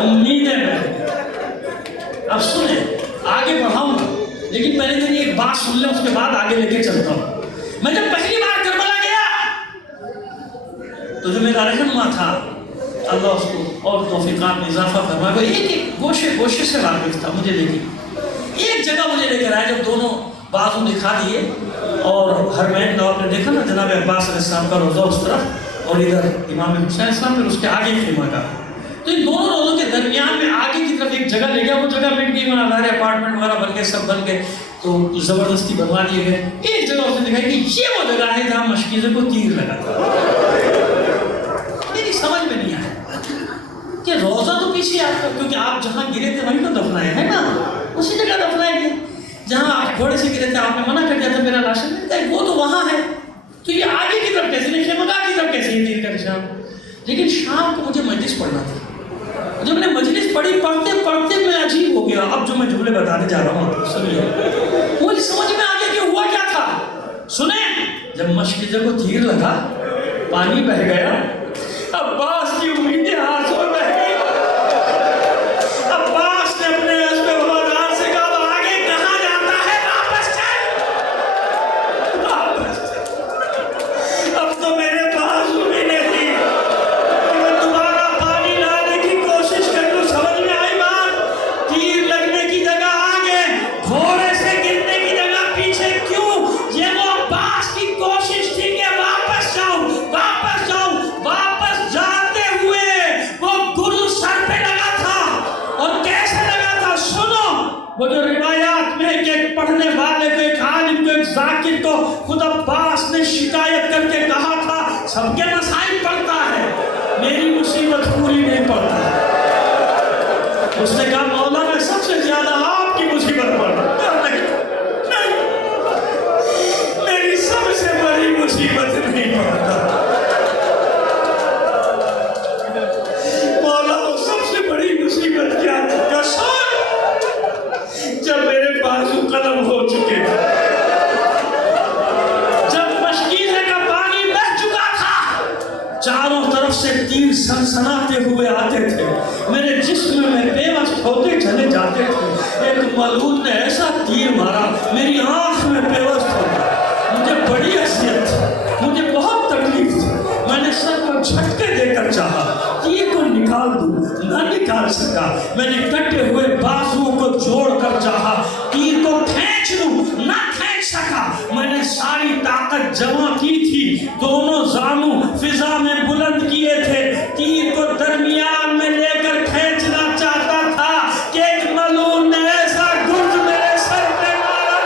امیدیں بہہ گئی۔ اب سنیں، آگے بڑھاؤں گا، لیکن پہلے میری ایک بات سن لیں، اس کے بعد آگے لے کے چلتا ہوں۔ میں جب پہلی بار کربلا گیا تو جو میرا رہنما تھا، اللہ اس کو اور توفیقات میں اضافہ فرمائے، وہ ایک گوشے سے واقف تھا، مجھے لے گئی ایک جگہ، مجھے لے کر آئے جب دونوں بازو دکھا دیے، اور حرمین کا آپ نے دیکھا نا، جناب عباس علیہ السلام کا روضہ اس طرف اور ادھر امام حسین السلام، پھر اس کے آگے خیمہ کا، تو ان دونوں روزوں کے درمیان میں آگے کی طرف ایک جگہ لے گیا، وہ جگہ مٹ گئی، وہاں ہمارے اپارٹمنٹ وغیرہ بن گئے، سب بن گئے، تو زبردستی بنوا دیے گئے۔ ایک جگہ اس نے دکھائی کہ یہ وہ جگہ ہے جہاں مشکیزے کو تیر لگا تھا۔ میری سمجھ میں نہیں آیا کہ روزہ تو پیچھے آپ کا، کیونکہ آپ جہاں گرے تھے وہیں تو دفنائے ہیں نا، اسی جگہ دفنائے گئے جہاں آپ گھوڑے سے گرے تھے، آپ نے منع کر دیا تھا میرا لاشن نہیں تھا، وہ تو وہاں ہے، تو یہ آگے کی طرف کیسے نہیں، خیمگاہ کی طرف کیسے تیر کا نشان؟ لیکن شام کو مجھے مجلس پڑھنا تھا، جب میں نے مجلس پڑھی، پڑھتے پڑھتے میں عجیب عجیب ہو گیا. اب جو میں جملے بتانے جا رہا ہوں سنیے. مجھے سمجھ میں آ گیا کہ ہوا کیا تھا. سنیں, جب مشکجہ کو تیر لگا, پانی بہ گیا, عباس کی امیدیں آنسوں میں بہ گئی. عباس نے اپنے اسب وفادار سے کہا, وہ آگے کہاں جاتا ہے, واپس چل, واپس چل. اب تو میرے پاس بھی نہیں کہ میں دوبارہ پانی لانے کی کوشش کر لوں. سمجھ میں آئی بات؟ تیر لگنے کی جگہ آگے, گھوڑے سے گرنے کی جگہ پیچھے. کیوں؟ یہ وہ عباس کی کوشش تھی کہ واپس جاؤں, واپس جاؤں. واپس جاتے ہوئے وہ گرو سر پہ لگا تھا. اور کیسے لگا تھا سنو. وہ جو روایات میں کہ پڑھنے والے کو, ایک عالم کو, ایک ذاکر کو خود عباس نے شکایت کر کے کہا تھا, سب کے مسائل پڑھتا ہے, میری مصیبت پوری نہیں پڑھتا. اس نے کہا, مولا میں سب سے زیادہ آپ کی مصیبت پڑھتا. نہیں, میری سب سے بڑی مصیبت نہیں پڑھتا. مولا وہ سب سے بڑی مصیبت کیا تھی؟ جب میرے بازو قلم ہو چکے تھے, جب مشکیزے کا پانی بہ چکا تھا, چاروں طرف سے تیر سنسناتے ہوئے آتے تھے, میرے جسم میں بے وقت ہوتے چلے جاتے تھے. ایک ملعون نے ایسا تیر مارا, میری آنکھ میں بے وقت ہو گیا. مجھے بڑی اذیت تھی, مجھے بہت تکلیف تھی. میں نے سر کو جھٹکے دے کر چاہا تیر کو نکال دوں, نہ نکال سکا. میں نے کٹے ہوئے بازوؤں کو جوڑ کر چاہا تیر کو کھینچ لوں, نہ کھینچ سکا. میں نے ساری طاقت جمع کی تھی, دونوں زانو فضا میں بلند کیے تھے, تیر کو درمیان میں لے کر کھینچنا چاہتا تھا کہ ایک ملعون نے ایسا گرز میرے سر پہ مارا.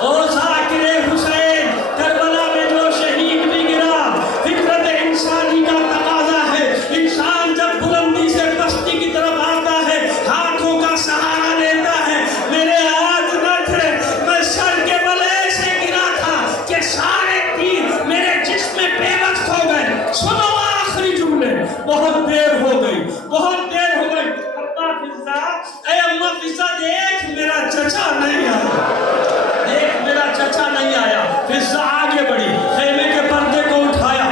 او ذاکر حسین, کربلا میں جو شہید بھی گرا, فطرت انسانی کا تقاضا ہے, انسان جب بلندی سے پستی کی طرف آتا ہے ہاتھوں کا سہارا لیتا ہے. میرے ہاتھ نہ تھے, میں سر کے بلے سے گرا تھا کہ سارے تیر میرے جسم میں بے وقت ہو گئے. سنو آخری جملے, بہت دیر ہو گئی, بہت دیر ہو گئی. ابا فضا, اے اماں فضا, دیکھ میرا چچا نہیں آیا, دیکھ میرا چچا نہیں آیا. فضا آگے بڑھی, خیمے کے پردے کو اٹھایا,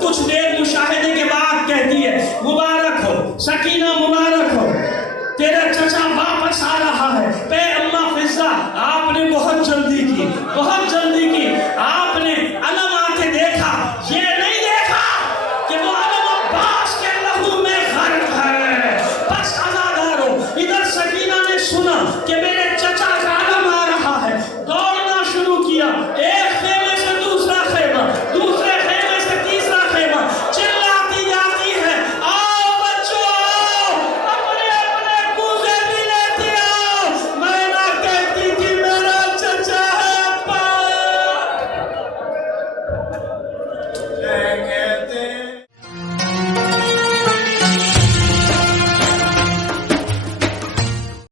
کچھ دیر مشاہدے کے بعد کہتی ہے, مبارک ہو, سکینہ